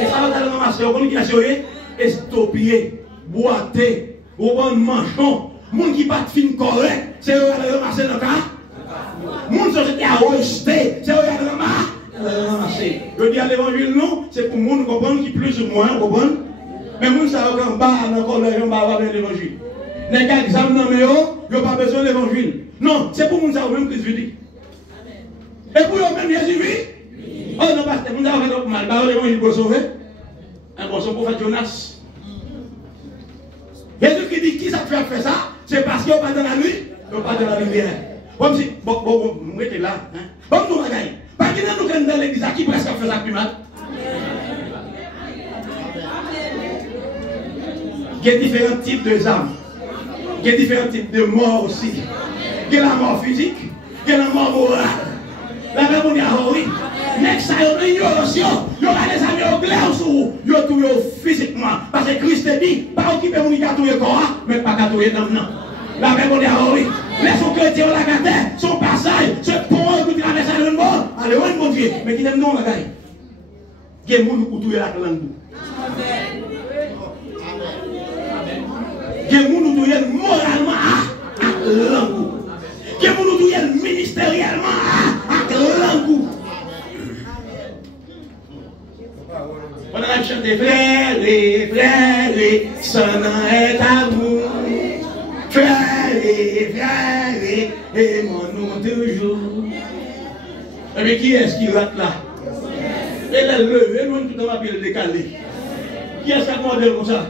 et ça va tellement marcher. On qui a joué estopier, boiter, au bon manchon. Mon qui pas de film correct, c'est eux qui ont ramassé dans le cas. Mon société a rejeté, c'est eux qui ont ramassé. Je dis à l'évangile, non, c'est pour monde comprendre qui plus ou moins comprendre. Mais mon ça va en bas, encore là, on va avoir l'évangile. Les gars, examen non mais ils n'ont pas besoin de l'évangile. Non, c'est pour mon ça même que je dis. Et pour eux-mêmes, Jésus vit. Oh non, parce que nous avons fait mal. Bah, l'évangile pour sauver. Un bon prophète Jonas. Jésus qui dit qui ça fait ça, c'est parce qu'ils n'ont pas dans la nuit, ils n'ont pas dans la lumière. Comme si, bon, nous mettez là. Comme nous, bagaille. Parce que nous sommes dans l'église qui presque fait ça plus mal. Il y a différents types de âmes. Il y a différents types de morts aussi. Il y a la mort physique, il y a la mort morale. La même on dit oui. Next ça y a ignoration. Il y aura des amis au clair sur vous. Il y a tout physiquement. Parce que Christ dit, pas occuper mon gâteau corps, mais pas gâteau dans non. La même on dit oui. Les chrétiens la gâté, son passage, ce pont qui traverse le monde. Allez, on bon Dieu. Mais qui n'aime non la gagne. Qui est moun ou tout la langue. Qui est moun ou tout moralement à langue. Qui est moun ou tout ministériellement à langue. On a chanté frères, son nom est amour. Frères, et mon nom toujours. Mais qui est-ce qui rate là? Elle est levée, nous tout le monde décalé. Qui est-ce qui a modèle comme ça?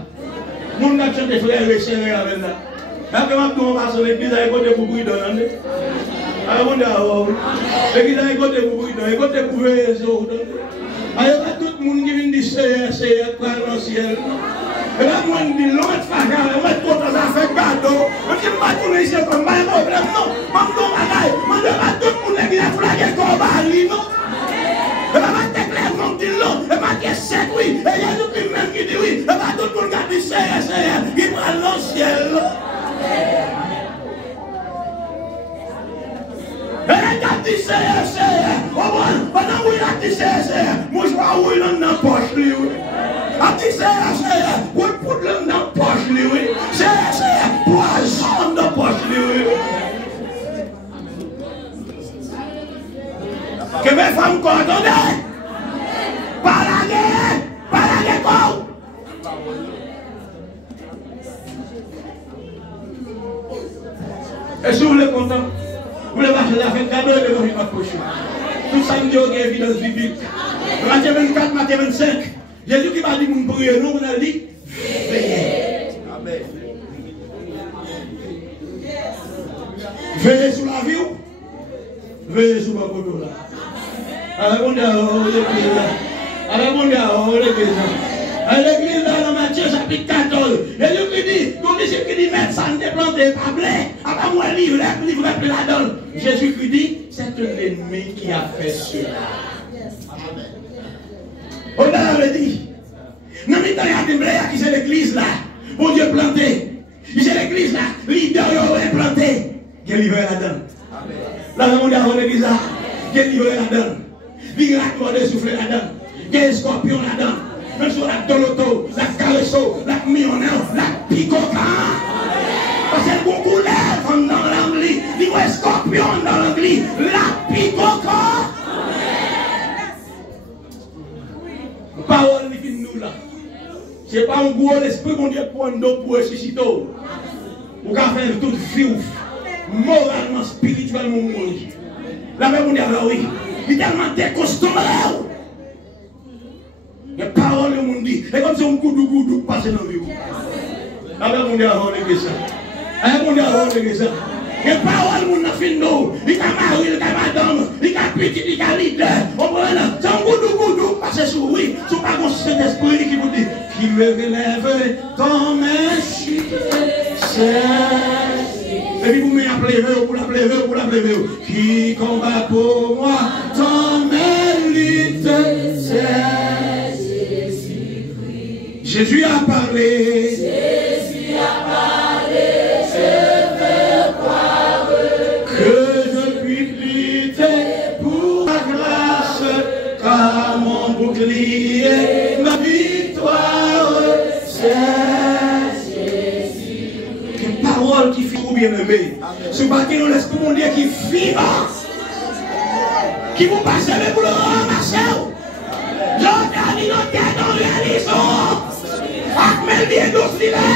Nous avons chanté frères et sœurs avec là. Après, on va sur l'église avec côté pour bruit dans l'année. Alors, on dit, l'église avec côté pour bruit dans l'année, côté pour veiller les autres. Alors, tout le monde qui vient dire c'est dans le ciel. Et là, moi, je dis, l'autre fagard, on va être content de faire cadeau. Je dis, pas tout le monde comme un problème, non. Je ne pas tout le monde qui a flagué comme un non. Et là, je vais clairement dire non. Et je vais sec, oui. Et il y a tout le monde qui dit oui. Et là, tout le monde qui dit c'est, qui prend le ciel. Et là, il dit c'est. Pendant que il a dit c'est, moi, je vois où il est dans la poche, lui. A dit c'est, oui, pour le dans la poche, lui. C'est, poison dans la poche, lui. Que mes femmes coordonnent. Pas la guerre, quoi. Et si vous voulez content, vous voulez marcher la fête cadeau et devant votre poche. Tout ça, il y a une évidence biblique. Matthieu 24, Matthieu 25. Jésus qui m'a dit, mon prier, nous, on a dit, veillez. Amen. Veillez sur la vie, veillez sur ma couleur là. Alors, on dit, à l'église dans Matthieu chapitre 14, Jésus qui dit, mon disciple qui dit, mettre ça ne déplanté pas blé, après moi livre plus la donne. Jésus qui dit, c'est l'ennemi qui a fait cela. On a dit, non, mais il y a des blés qui c'est l'église là, bon Dieu planté. Il c'est l'église là, leader est planté. Qui est livré là-dedans. Là, on a l'église là, qui est livré là-dedans. Miracle de souffler là-dedans. Qui est scorpion là-dedans. même si on a dans l'auto, la caresso, la millionnaire, la picoca. Parce que beaucoup lèvent dans l'anglais, il y a un scorpion dans l'anglais, la picoca. Parole qui nous là. Ce n'est pas un gros esprit qu'on dit pour nous pour ressusciter. Vous pouvez faire toute vie, moralement, spirituellement. La même on dit là, oui. Il est tellement décostumé. Les paroles de mon dit. Et comme si on goudou passe dans la vie. La même on dit avant l'église. La même on dit avant l'église. Les paroles mon a fait nous. Il a marié, il a madame, il a petit, il a leader. On voit là. C'est un goudou passe sur oui. Ce n'est pas un Saint-Esprit qui vous dit. Qui me relève dans mes chutes. Et puis vous m'appelez, vous l'appelez, vous l'appelez. Qui combat pour moi dans mes luttes, c'est Jésus-Christ. Jésus a parlé. Jésus a parlé. Je veux croire que je puis lutter pour la grâce, car mon bouclier, ma victoire, c'est Jésus-Christ. Quelle parole qui fait bien aimé. Ce bâti dans l'esprit mon Dieu qui vit, qui vous passe avec le ramasser. J'entends dans réalisation. Akmel bien d'osciller.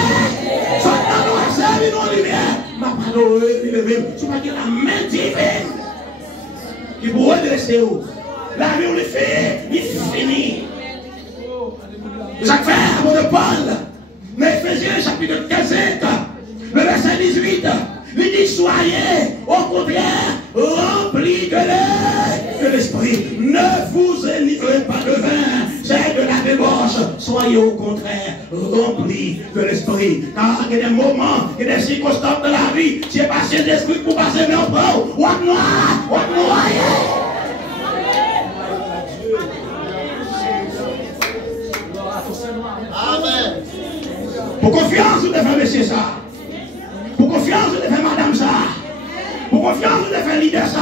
J'entends dans la servie dans lumière. Ma parole est élevée. Ce bâti la main divine qui vous redresser. La vie on le fait, il finit. Jacques Frère de Paul, mais Éphésiens chapitre 15, le verset 18, il dit soyez au contraire remplis de l'esprit. Ne vous enivrez pas de vin, c'est de la débauche. Soyez au contraire remplis de l'esprit. Car il y a des moments, il y a des circonstances de la vie, si c'est passé d'esprit pour passer dans le bras, ou à noir, ou à noyer. Amen. Pour confiance, vous devez monsieur ça. Pour confiance, vous devez madame ça. Pour confiance, vous devez leader ça.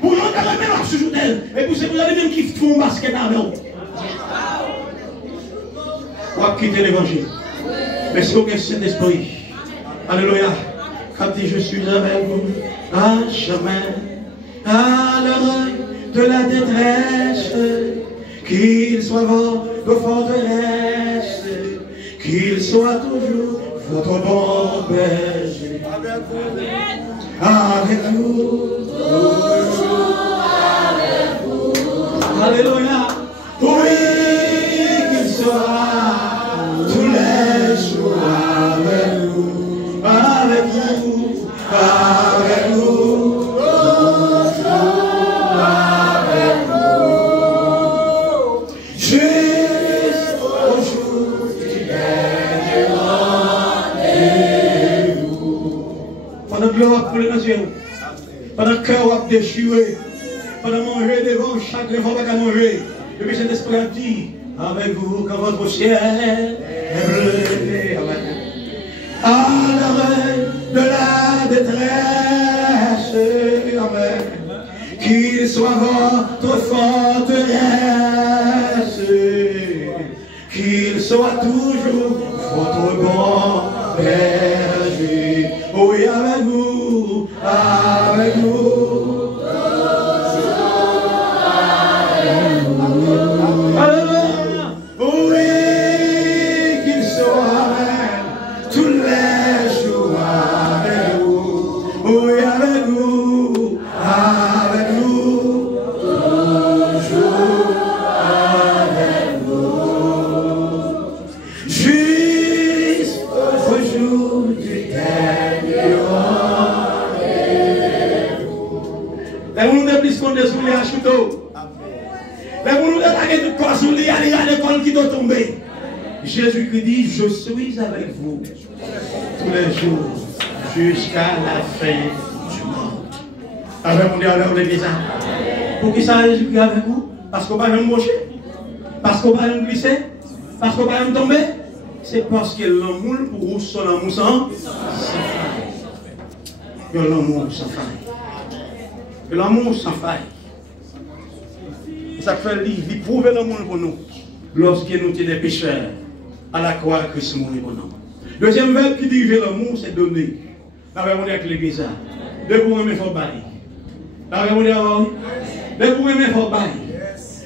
Pour nous, vous devez même sous elle. Et pour vous allez même qui font un basket avec vous. Vous avez quitté l'évangile. Mais c'est aucun Saint-Esprit. Alléluia. Quand je suis avec vous, à chemin, à l'heure de la détresse, qu'il soit votre forteresse, qu'il soit toujours votre bon berger. Avec vous, toujours avec vous. Alléluia. Oui, qu'il soit tous les jours avec vous, avec vous, avec vous. Pendant que l'on a coulé dans les yeux, pendant que l'on a déchiré, pendant manger devant chaque fois qu'on a mangé, le Saint-Esprit a dit, avec vous, quand votre ciel est bleu, à l'heure de la détresse, amen, qu'il soit votre forteresse, qu'il soit toujours votre bon berger. Oui, avec vous, avec vous. Alléluia. Oui, qu'il soit tous les jours avec vous. Oui, avec vous, avec vous. Toujours avec vous. Jusqu'au jour du dernier rendez-vous. Les gens ne plus qu'on est sous les achutos. Les gens ne pas de corps sous les à l'école qui doit tomber. Jésus-Christ dit, je suis avec vous tous les jours jusqu'à la fin du monde. Avec mon Dieu, avec l'église. Pour qui ça Jésus-Christ est avec vous? Parce qu'on va même marcher? Parce qu'on va même glisser? Parce qu'on va même tomber? C'est parce que l'amour pour vous, son amour sans faille. L'amour sans faille. L'amour sans faille. Ça fait il prouve l'amour pour nous. lorsque nous étions des pécheurs, à la croix, Christ mourit pour nous. Deuxième verbe qui dirige l'amour, c'est donner. Nous avons dit avec l'église. De pour aimer, il faut bailler. Nous avons dit de pour aimer, il faut bailler.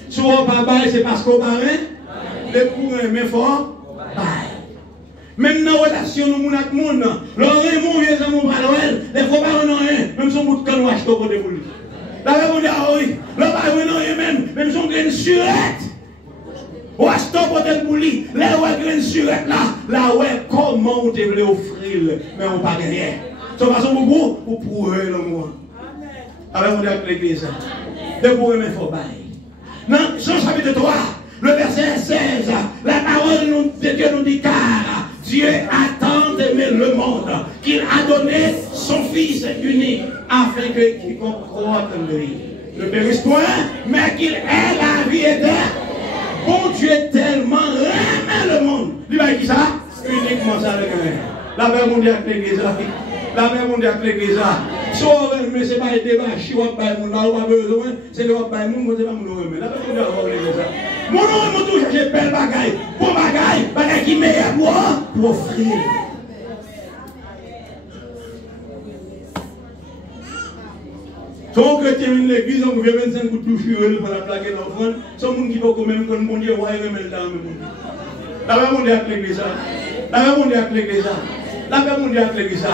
Si on ne pas bailler, c'est parce qu'on baille. De pour aimer, il faut bailler. Même dans la relation, nous avons dit monde. L'oreille, les amours, les faut pas rien. Même si on bout de canne, on achète au côté de lui. Nous avons dit oui. L'oreille, même si on gagne une surette. Ou à stop hôtel pour lui, là où il y a une surette là où comment on te voulait offrir, mais on pas gagné. De toute façon, vous pouvez le moi. Alors on dit avec l'église, de vous aimer, il faut bailler. Dans Jean chapitre 3, le verset 16, la parole de Dieu nous dit car Dieu a tant aimé le monde qu'il a donné son Fils unique afin que quiconque croit en lui ne périsse point, mais qu'il ait la vie éternelle. Bon Dieu tellement aimé le monde. Il va dire ça? Uniquement ça le gagne. La mère mondiale avec l'église. La mère mondiale avec l'église. Si on remet, ce n'est pas un débat. Si on va monde là, on a besoin. C'est le va monde, c'est pas mon remet. La mère mondiale avec l'église. Mon nom est toujours cherché belle bagaille. Bon bagaille qui meilleur pour offrir. Si on chrétien vient l'église, on veut 25 coups de touche pour la plaquer l'enfant. C'est un monde qui peut même quand mon Dieu, ouais, remet le temps. La même monde avec l'église. La même monde avec l'église. La même monde avec l'église.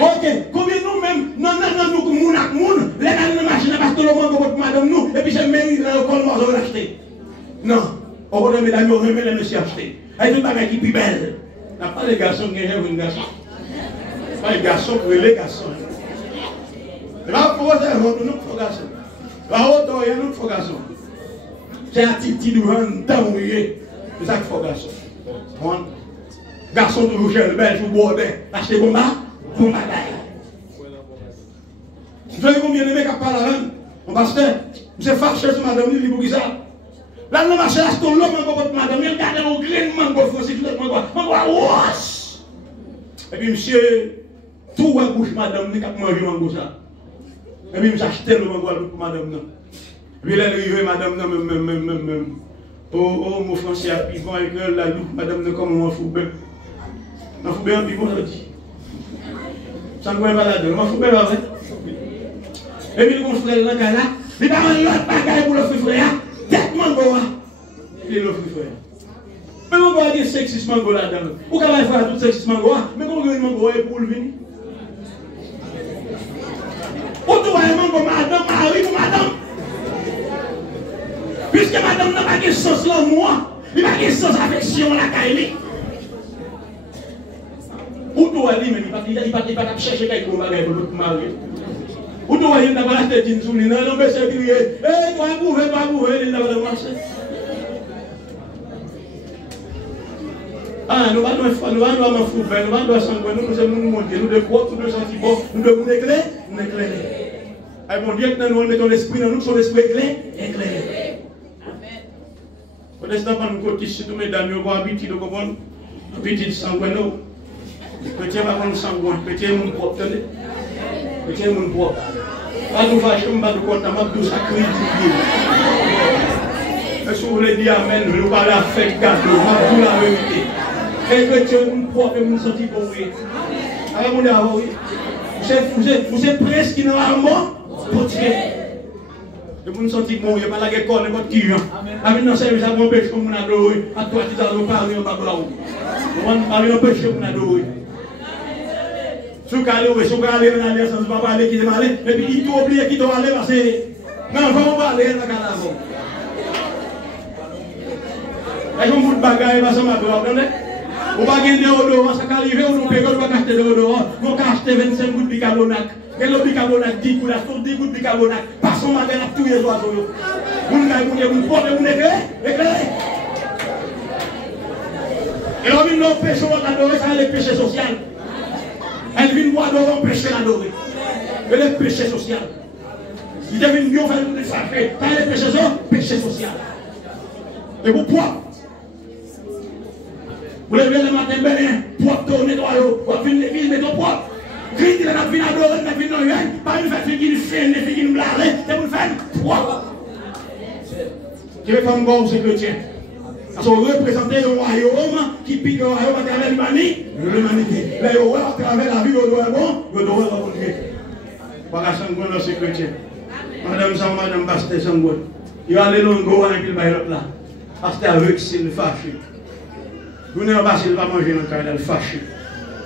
Ok, combien nous-mêmes, nous, moun ak moun, les gars de machine parce que le monde pour madame nous, et puis c'est mairie dans le col noir de l'acheter. Non, on va remettre mesdames, on remet les messieurs acheter. Et tout le qui est plus belle. N'a pas les garçons qui ont un garçon. Pas les garçons pour les garçons. La pose est un autre garçon. La hauteur est un autre garçon. C'est un petit douane d'amouiller. C'est ça qu'il faut garçon. Garçon toujours cher, le belge ou bordet. Achetez bon bagaille. Vous savez combien de mecs qui parlent avec mon pasteur? Vous êtes fâché sur madame, il dit pour qui ça? Là, le marché, là, c'est l'homme pour madame, il regarde au grain de mango français, tout le monde va. Et puis, monsieur, tout à bouche madame, il a mangé mango ça. Et puis, j'achetais le mango pour madame. Et puis, là, il arrive, madame, même. Oh, mon français, puis bon, avec la loupe, madame, comme on fout bien. On fout bien, puis bon, ça dit. Ça ne va pas là-dedans, on fout bien là, et puis, mon frère, là, il va avoir l'autre bagaille pour le frère, tête mango, il est le frère. Mais on va dire sexisme mango là-dedans. Pourquoi on va faire tout sexisme mango? Mais on va dire mango pour le venir. Où tu vois un mango, madame, Marie pour madame? Puisque madame n'a pas de sens là, moi, il n'a pas de sens affection la caille. Où tu vois lui, mais il va pas chercher quelque chose pour l'autre mari. Où tu vois, il n'a pas la tête d'une souris, non, mais c'est crié, eh, toi, bouger, il n'a pas de marché. Ah, nous allons faire football, nous allons s'envoyer, nous devons monter, nous devons sentir, nous devons nous éclairer. Et mon Dieu, nous mettons l'esprit dans nous, son esprit éclairé. Pour l'instant, nous côté si tous mesdames, nous avons habitué de comprendre, petit sanguin, petit avant sanguin, petit mon propre, petit mon propre. Pas nous fâchons, pas nous comptons, tout ça crie du pied. Est-ce que vous voulez dire Amen? Je vous parle à faire gâteau, pas tout la vérité. Et que Dieu nous propre et nous sentit pour vous. Alors, mon Dieu, vous êtes presque normalement pour Dieu. Et vous nous sentez bon, il n'y a pas la guerre, n'importe qui. Avec nos services, à mon péché, on a adoré. À toi, tu as parlé, on va blanc. On a un péché, on a adoré. Si vous allez dans l'alliance, vous ne pouvez pas aller qui est malé. Et puis, il doit oublier qui doit aller parce que. Non, on va aller dans la calame. Et on vous de bagaille, parce que vous comprenez? On va gagner des odorants, ça va arriver, on va acheter des odorants, on va acheter 25 gouttes de bicarbonate. Et le bicarbonate, 10 gouttes, 10 gouttes de bicarbonate, passons ma gueule à tous les oiseaux. Vous ne pouvez pas éclairer. Et là, nous péchons l'adorer, ça c'est le péché social. Elle vient voir adorer, péché l'adorer. Et le péché social. Il devient mieux faire le sacré. Ça c'est le péché social. Et vous pouvez. Vous levez le matin, pour tourner droit, pour venir l'église, mais propre. Christ, il a vu adorer, il a vu rien, pas une fête qui fait, une fête qui nous blâme, c'est pour faire propre. Tu veux faire un bon, c'est chrétien. Parce qu'on représente le royaume qui pique le royaume à travers l'humanité. Là, à travers la vie, on doit continuer. Pas qu'à s'engager dans ce chrétien. Madame Sam, Madame Bastet Sangot. Il va aller dans le go et puis il va là. Parce que avec c'est le fâché. Vous n'avez pas s'il va manger dans le carré, le fâché.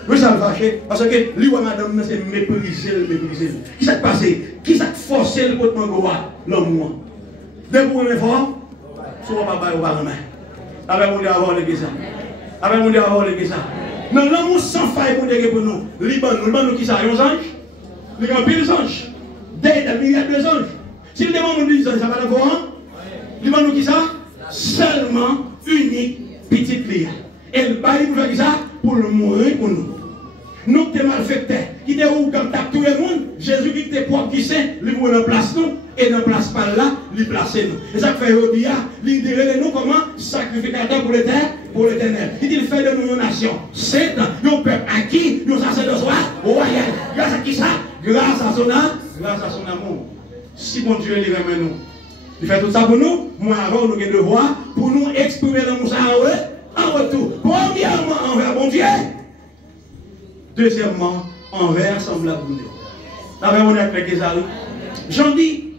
Vous savez le fâché? Parce que lui ou madame, c'est mépriser. Qui s'est passé? Qui s'est forcé le pote mango? L'homme moi. Dès que vous avez fort, soit pas bailler au parlement. Avec mon Dieu avoir les ça. Avec mon Dieu avoir les ça. Non, l'amour sans faille pour dire pour nous. Liban, qui ça? Les anges? Les grands pile anges. Des milliards de anges. Si le démon nous dit ça, ça va le voir. Liban, qui ça? Seulement unique petite fille. Et le bail pour faire ça, pour le mourir pour nous. Nous qui sommes malfaiteurs, qui sommes où comme tout le monde, Jésus qui était propre, qui sait, il vous place nous, et ne place pas là, il place nous. Et ça fait aujourd'hui, il dit nous comment sacrificateur pour l'éternel. Il dit fait de nous une nation, c'est un peuple acquis, nous sacerdoce royal. Grâce à qui ça? Grâce à son amour. Si mon Dieu il remet nous, il fait tout ça pour nous, moi avant nous avons le devoir pour nous exprimer l'amour en retour. Premièrement envers mon Dieu. Deuxièmement, envers semblable à Dieu. Avec mon avec Gézari. J'en dis,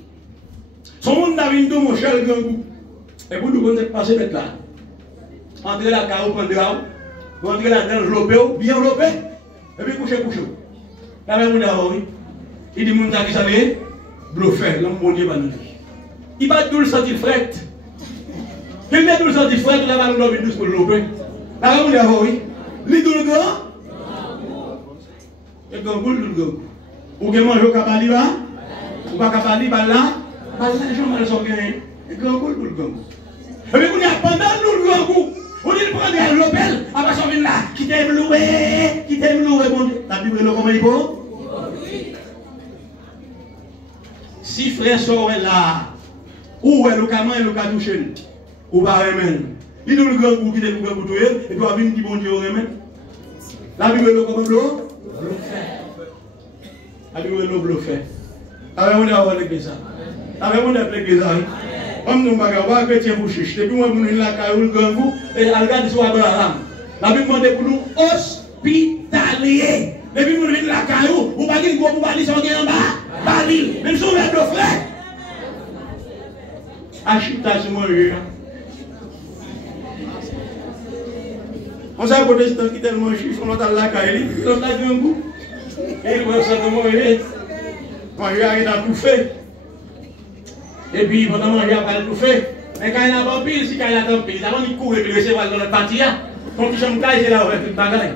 son monde n'a vu mon cher grand goût. Et pour nous, vous êtes passé d'être là. Entrez la carreau, prendre là, vous entrez là-dedans, lopé, bien lopé, et puis couchez. Avec mon oui. Il dit, mon Dieu, qui savait, bluffé, l'homme bon Dieu va nous dire. Il va tout le sentir fret. Il met tout le sentir fret, là, va nous donner douce pour le lopé. Avec mon oui. L'idée le grand. Et quand vous le go, ou que manger au cabali là, ou pas cabali là, les gens mal sont gagnés. Et quand vous le go. Et puis, on y a pendant nous le go, on dit prendre l'opel, à part sortir là, qui t'aime louer, mon Dieu. La Bible, comment il faut? Si frère sort là, ou est le camin et le cadouchen, ou va remettre. Il nous le grand goût qui t'aime le grand goût, et puis on va venir dire bon Dieu, remettre. La Bible, comment l'eau? Avec mon bluffé. Avec mon avoir l'église. Avec mon l'église. Comme nous bagarre chrétien pour chiche. Depuis moi nous la caillou grand goût et regarde sur Abraham. La Bible demande pour nous hospitalier. Depuis nous la caillou, ou pas dire go pour bali son en bas, bali. Même si on est de frère. Achita sur mon lieu. On s'est protestant qui tellement chiche, on a la caillou, on a grand goût. Et il va se manger. Manger a tout fait. Et puis pendant manger a pas tout fait. Mais quand il a pas pile, si quand il a tant pile, avant il court et puis recevoir dans le parti. Quand il chante c'est là avec une bagaille.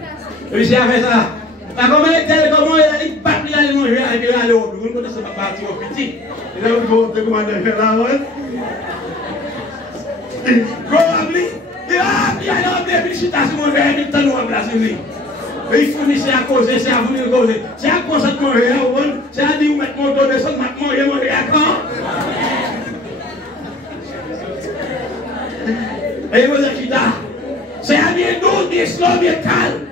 Et puis c'est avec ça. Comment il bat il aller manger et puis aller au bureau, on ne sait pas partir au petit. Et là on va commander faire là ouais. Go abli. Et il a des citation mon verre, il t'a nous remplacer lui. Et il faut c'est à causer, c'est à vous de causer. C'est à cause de manger, c'est à dire, vous mettez mon dos de ça, manger à quand? Et vous êtes là. C'est à dire d'où l'islam est calme.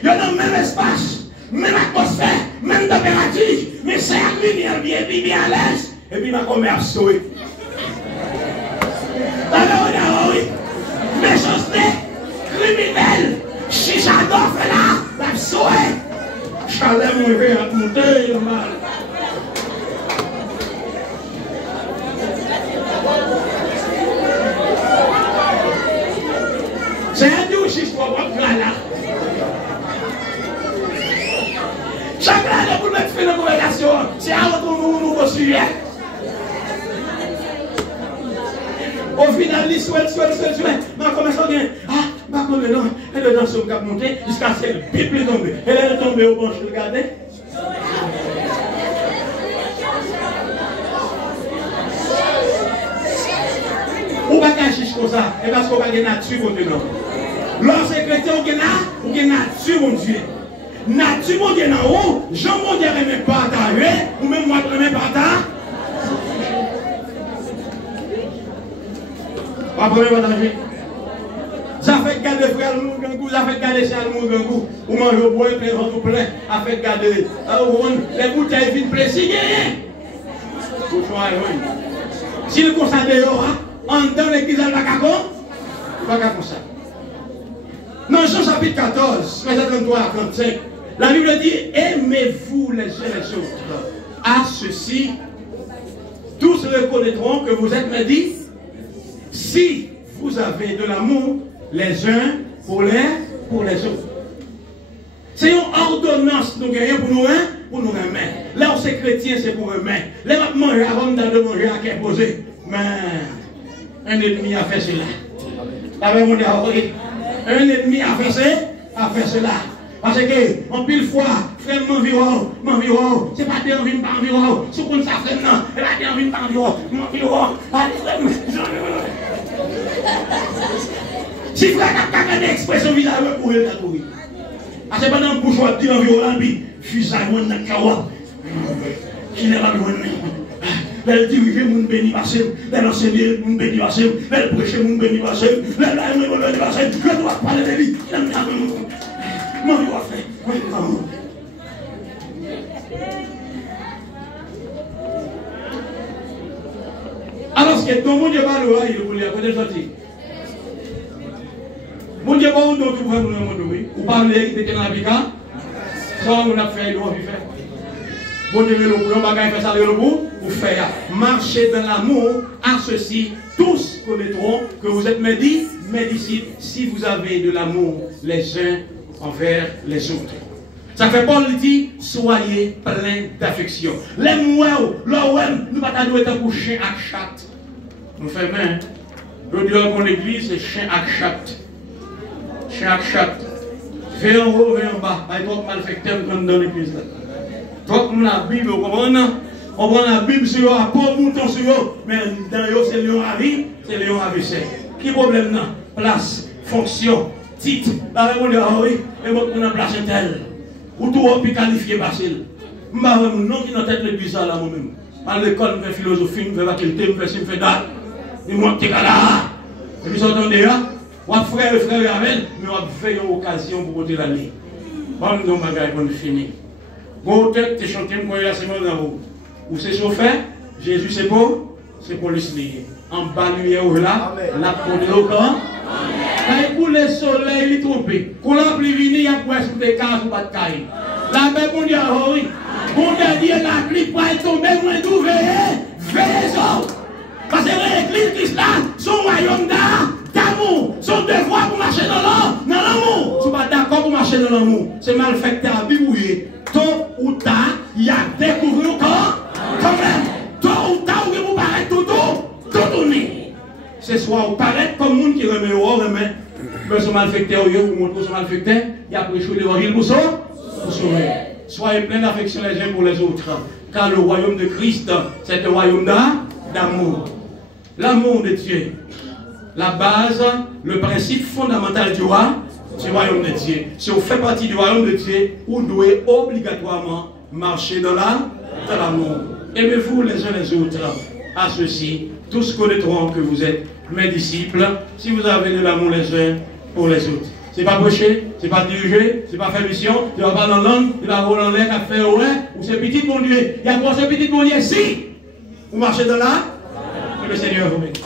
Il y a le même espace, même atmosphère, même température, mais c'est à lumière bien à l'aise. Et puis ma commerce, oui. Alors, oui. Méchanceté, criminel, chichador, fait là. La souhait. Chalet mon verre à monter, mal. C'est un douche, pour moi, là. Chaque année, pour mettre fin à la conversation, c'est un autre nouveau sujet. Au final, il souhaite. Ma commerçante vient. Ah, ma commerçante, elle est dans son cap monté jusqu'à ce que le Bible tombe. Elle est tombée au branche, regardez. Ou pas qu'un chiche comme ça, et parce qu'on va gagner nature pour nous. Lorsque chrétien, on gagne nature, mon Dieu. Nature, mon Dieu, en haut, Jean, mon Dieu, ne met pas à ou même moi, je ne mets pas à pas premier danger. Ça fait garder frère mon gangou, ça fait garder chal mon gangou. Ou manger au bois, plein ventre plein, ça fait garder. Les bouteilles viennent préciser. Si le constat de l'eau, en dans l'église de Bacacon, Pas qu'à faire ça. Dans Jean chapitre 14, verset 33 à 35, la Bible dit, aimez-vous les uns les autres. À ceci, tous reconnaîtront que vous êtes mes disciples si vous avez de l'amour les uns pour les autres. C'est une ordonnance nous gagnons pour nous remettre. Là où c'est chrétien, c'est pour remettre. Là où manger avant de manger à qui posé. Mais un ennemi a fait cela. Un ennemi a fait cela. Parce que, en pile fois, frère m'environ, c'est pas des envies par environ, si on ça frère non, elle a des envies par environ, si frère n'a pas d'expression visage pour elle tatouer. Parce que pendant que vous choisissez environ, puis, fusaille, mon nakawa, qui n'est pas loin. Elle dirige mon béni passé, elle enseigne mon béni passé, elle prêche mon béni passé, elle a mon béni passé, je dois parler de lui. Alors que ton monde pas le il voulait à côté sortir. Mon Dieu pas où d'autres vous le monde oui. Ou pas le qui était dans la bica. Ça on a fait, on a fait. Bon Dieu le pour bagage faire ça le pour faire marcher dans l'amour à ceci tous connaîtront que vous êtes mes disciples si vous avez de l'amour les uns envers les autres. Ça fait Paul dit, soyez pleins d'affection. Les mouais, l'OM, nous ne pouvons pas être pour chien à chat. Nous faisons main. Le Dieu dans l'église, c'est chien à chat. Chien à chat. Viens en haut, viens en bas. Il y a trop de malfaiteurs dans l'église. Trop de la Bible, vous comprenez? On prend la Bible sur eux, pas mouton sur eux. Mais dans eux, c'est Léon Harry, c'est Léon AVC. Qui problème là? Place, fonction. Titre, la réponse de oui, et moi, on a placé tel. Ou tout on peut qualifier facile. Je ne sais pas non qui dans tête l'église là moi-même. À l'école, je fais philosophie, je fais faculté, je fais date. Et moi, je suis là. Et puis, vous entendez là? On va frère avec, mais on va faire une occasion pour côté l'année. Bon, nous bagage pour finir. Bon, peut-être que tu chantes pour la semaine dans vous. Ou c'est chauffeur, Jésus c'est pour police lié. En bas lumière là, la police au camp. Et pour le soleil, il est trompé. Quand la pluie vient, il y a presque des cases ou pas de cailles. La paix, mon Dieu, oui. Mon Dieu dit la pluie va tomber, moins d'où veillez les autres. Parce que l'église Christ là, son royaume d'amour, son devoir pour marcher dans l'amour. Si vous n'êtes pas d'accord pour marcher dans l'amour, c'est mal fait que tu as bibouillé. Tôt ou tard, il y a découvert quand même. Tôt ou tard, vous paraître tout tourner. C'est soit on paraît comme monde qui remet au remet. Mais son malfecteur, ou montre son malfecteur, il a prêché l'évangile pour sauver. Soyez plein d'affection les uns pour les autres. Car le royaume de Christ, c'est un royaume d'amour. L'amour de Dieu. La base, le principe fondamental du royaume de Dieu. Si on fait partie du royaume de Dieu, vous devez obligatoirement marcher dans l'amour. Aimez-vous les uns les autres. À ceci, tous connaîtront que vous êtes mes disciples si vous avez de l'amour les uns pour les autres. Ce n'est pas prêcher, ce n'est pas diriger, ce n'est pas faire mission, tu ne vas pas dans la langue, tu vas rouler en l'air, tu vas faire ouais, ou c'est petit bon Dieu. Il y a quoi ce petit bon Dieu si vous marchez dans là, que le Seigneur vous bénisse.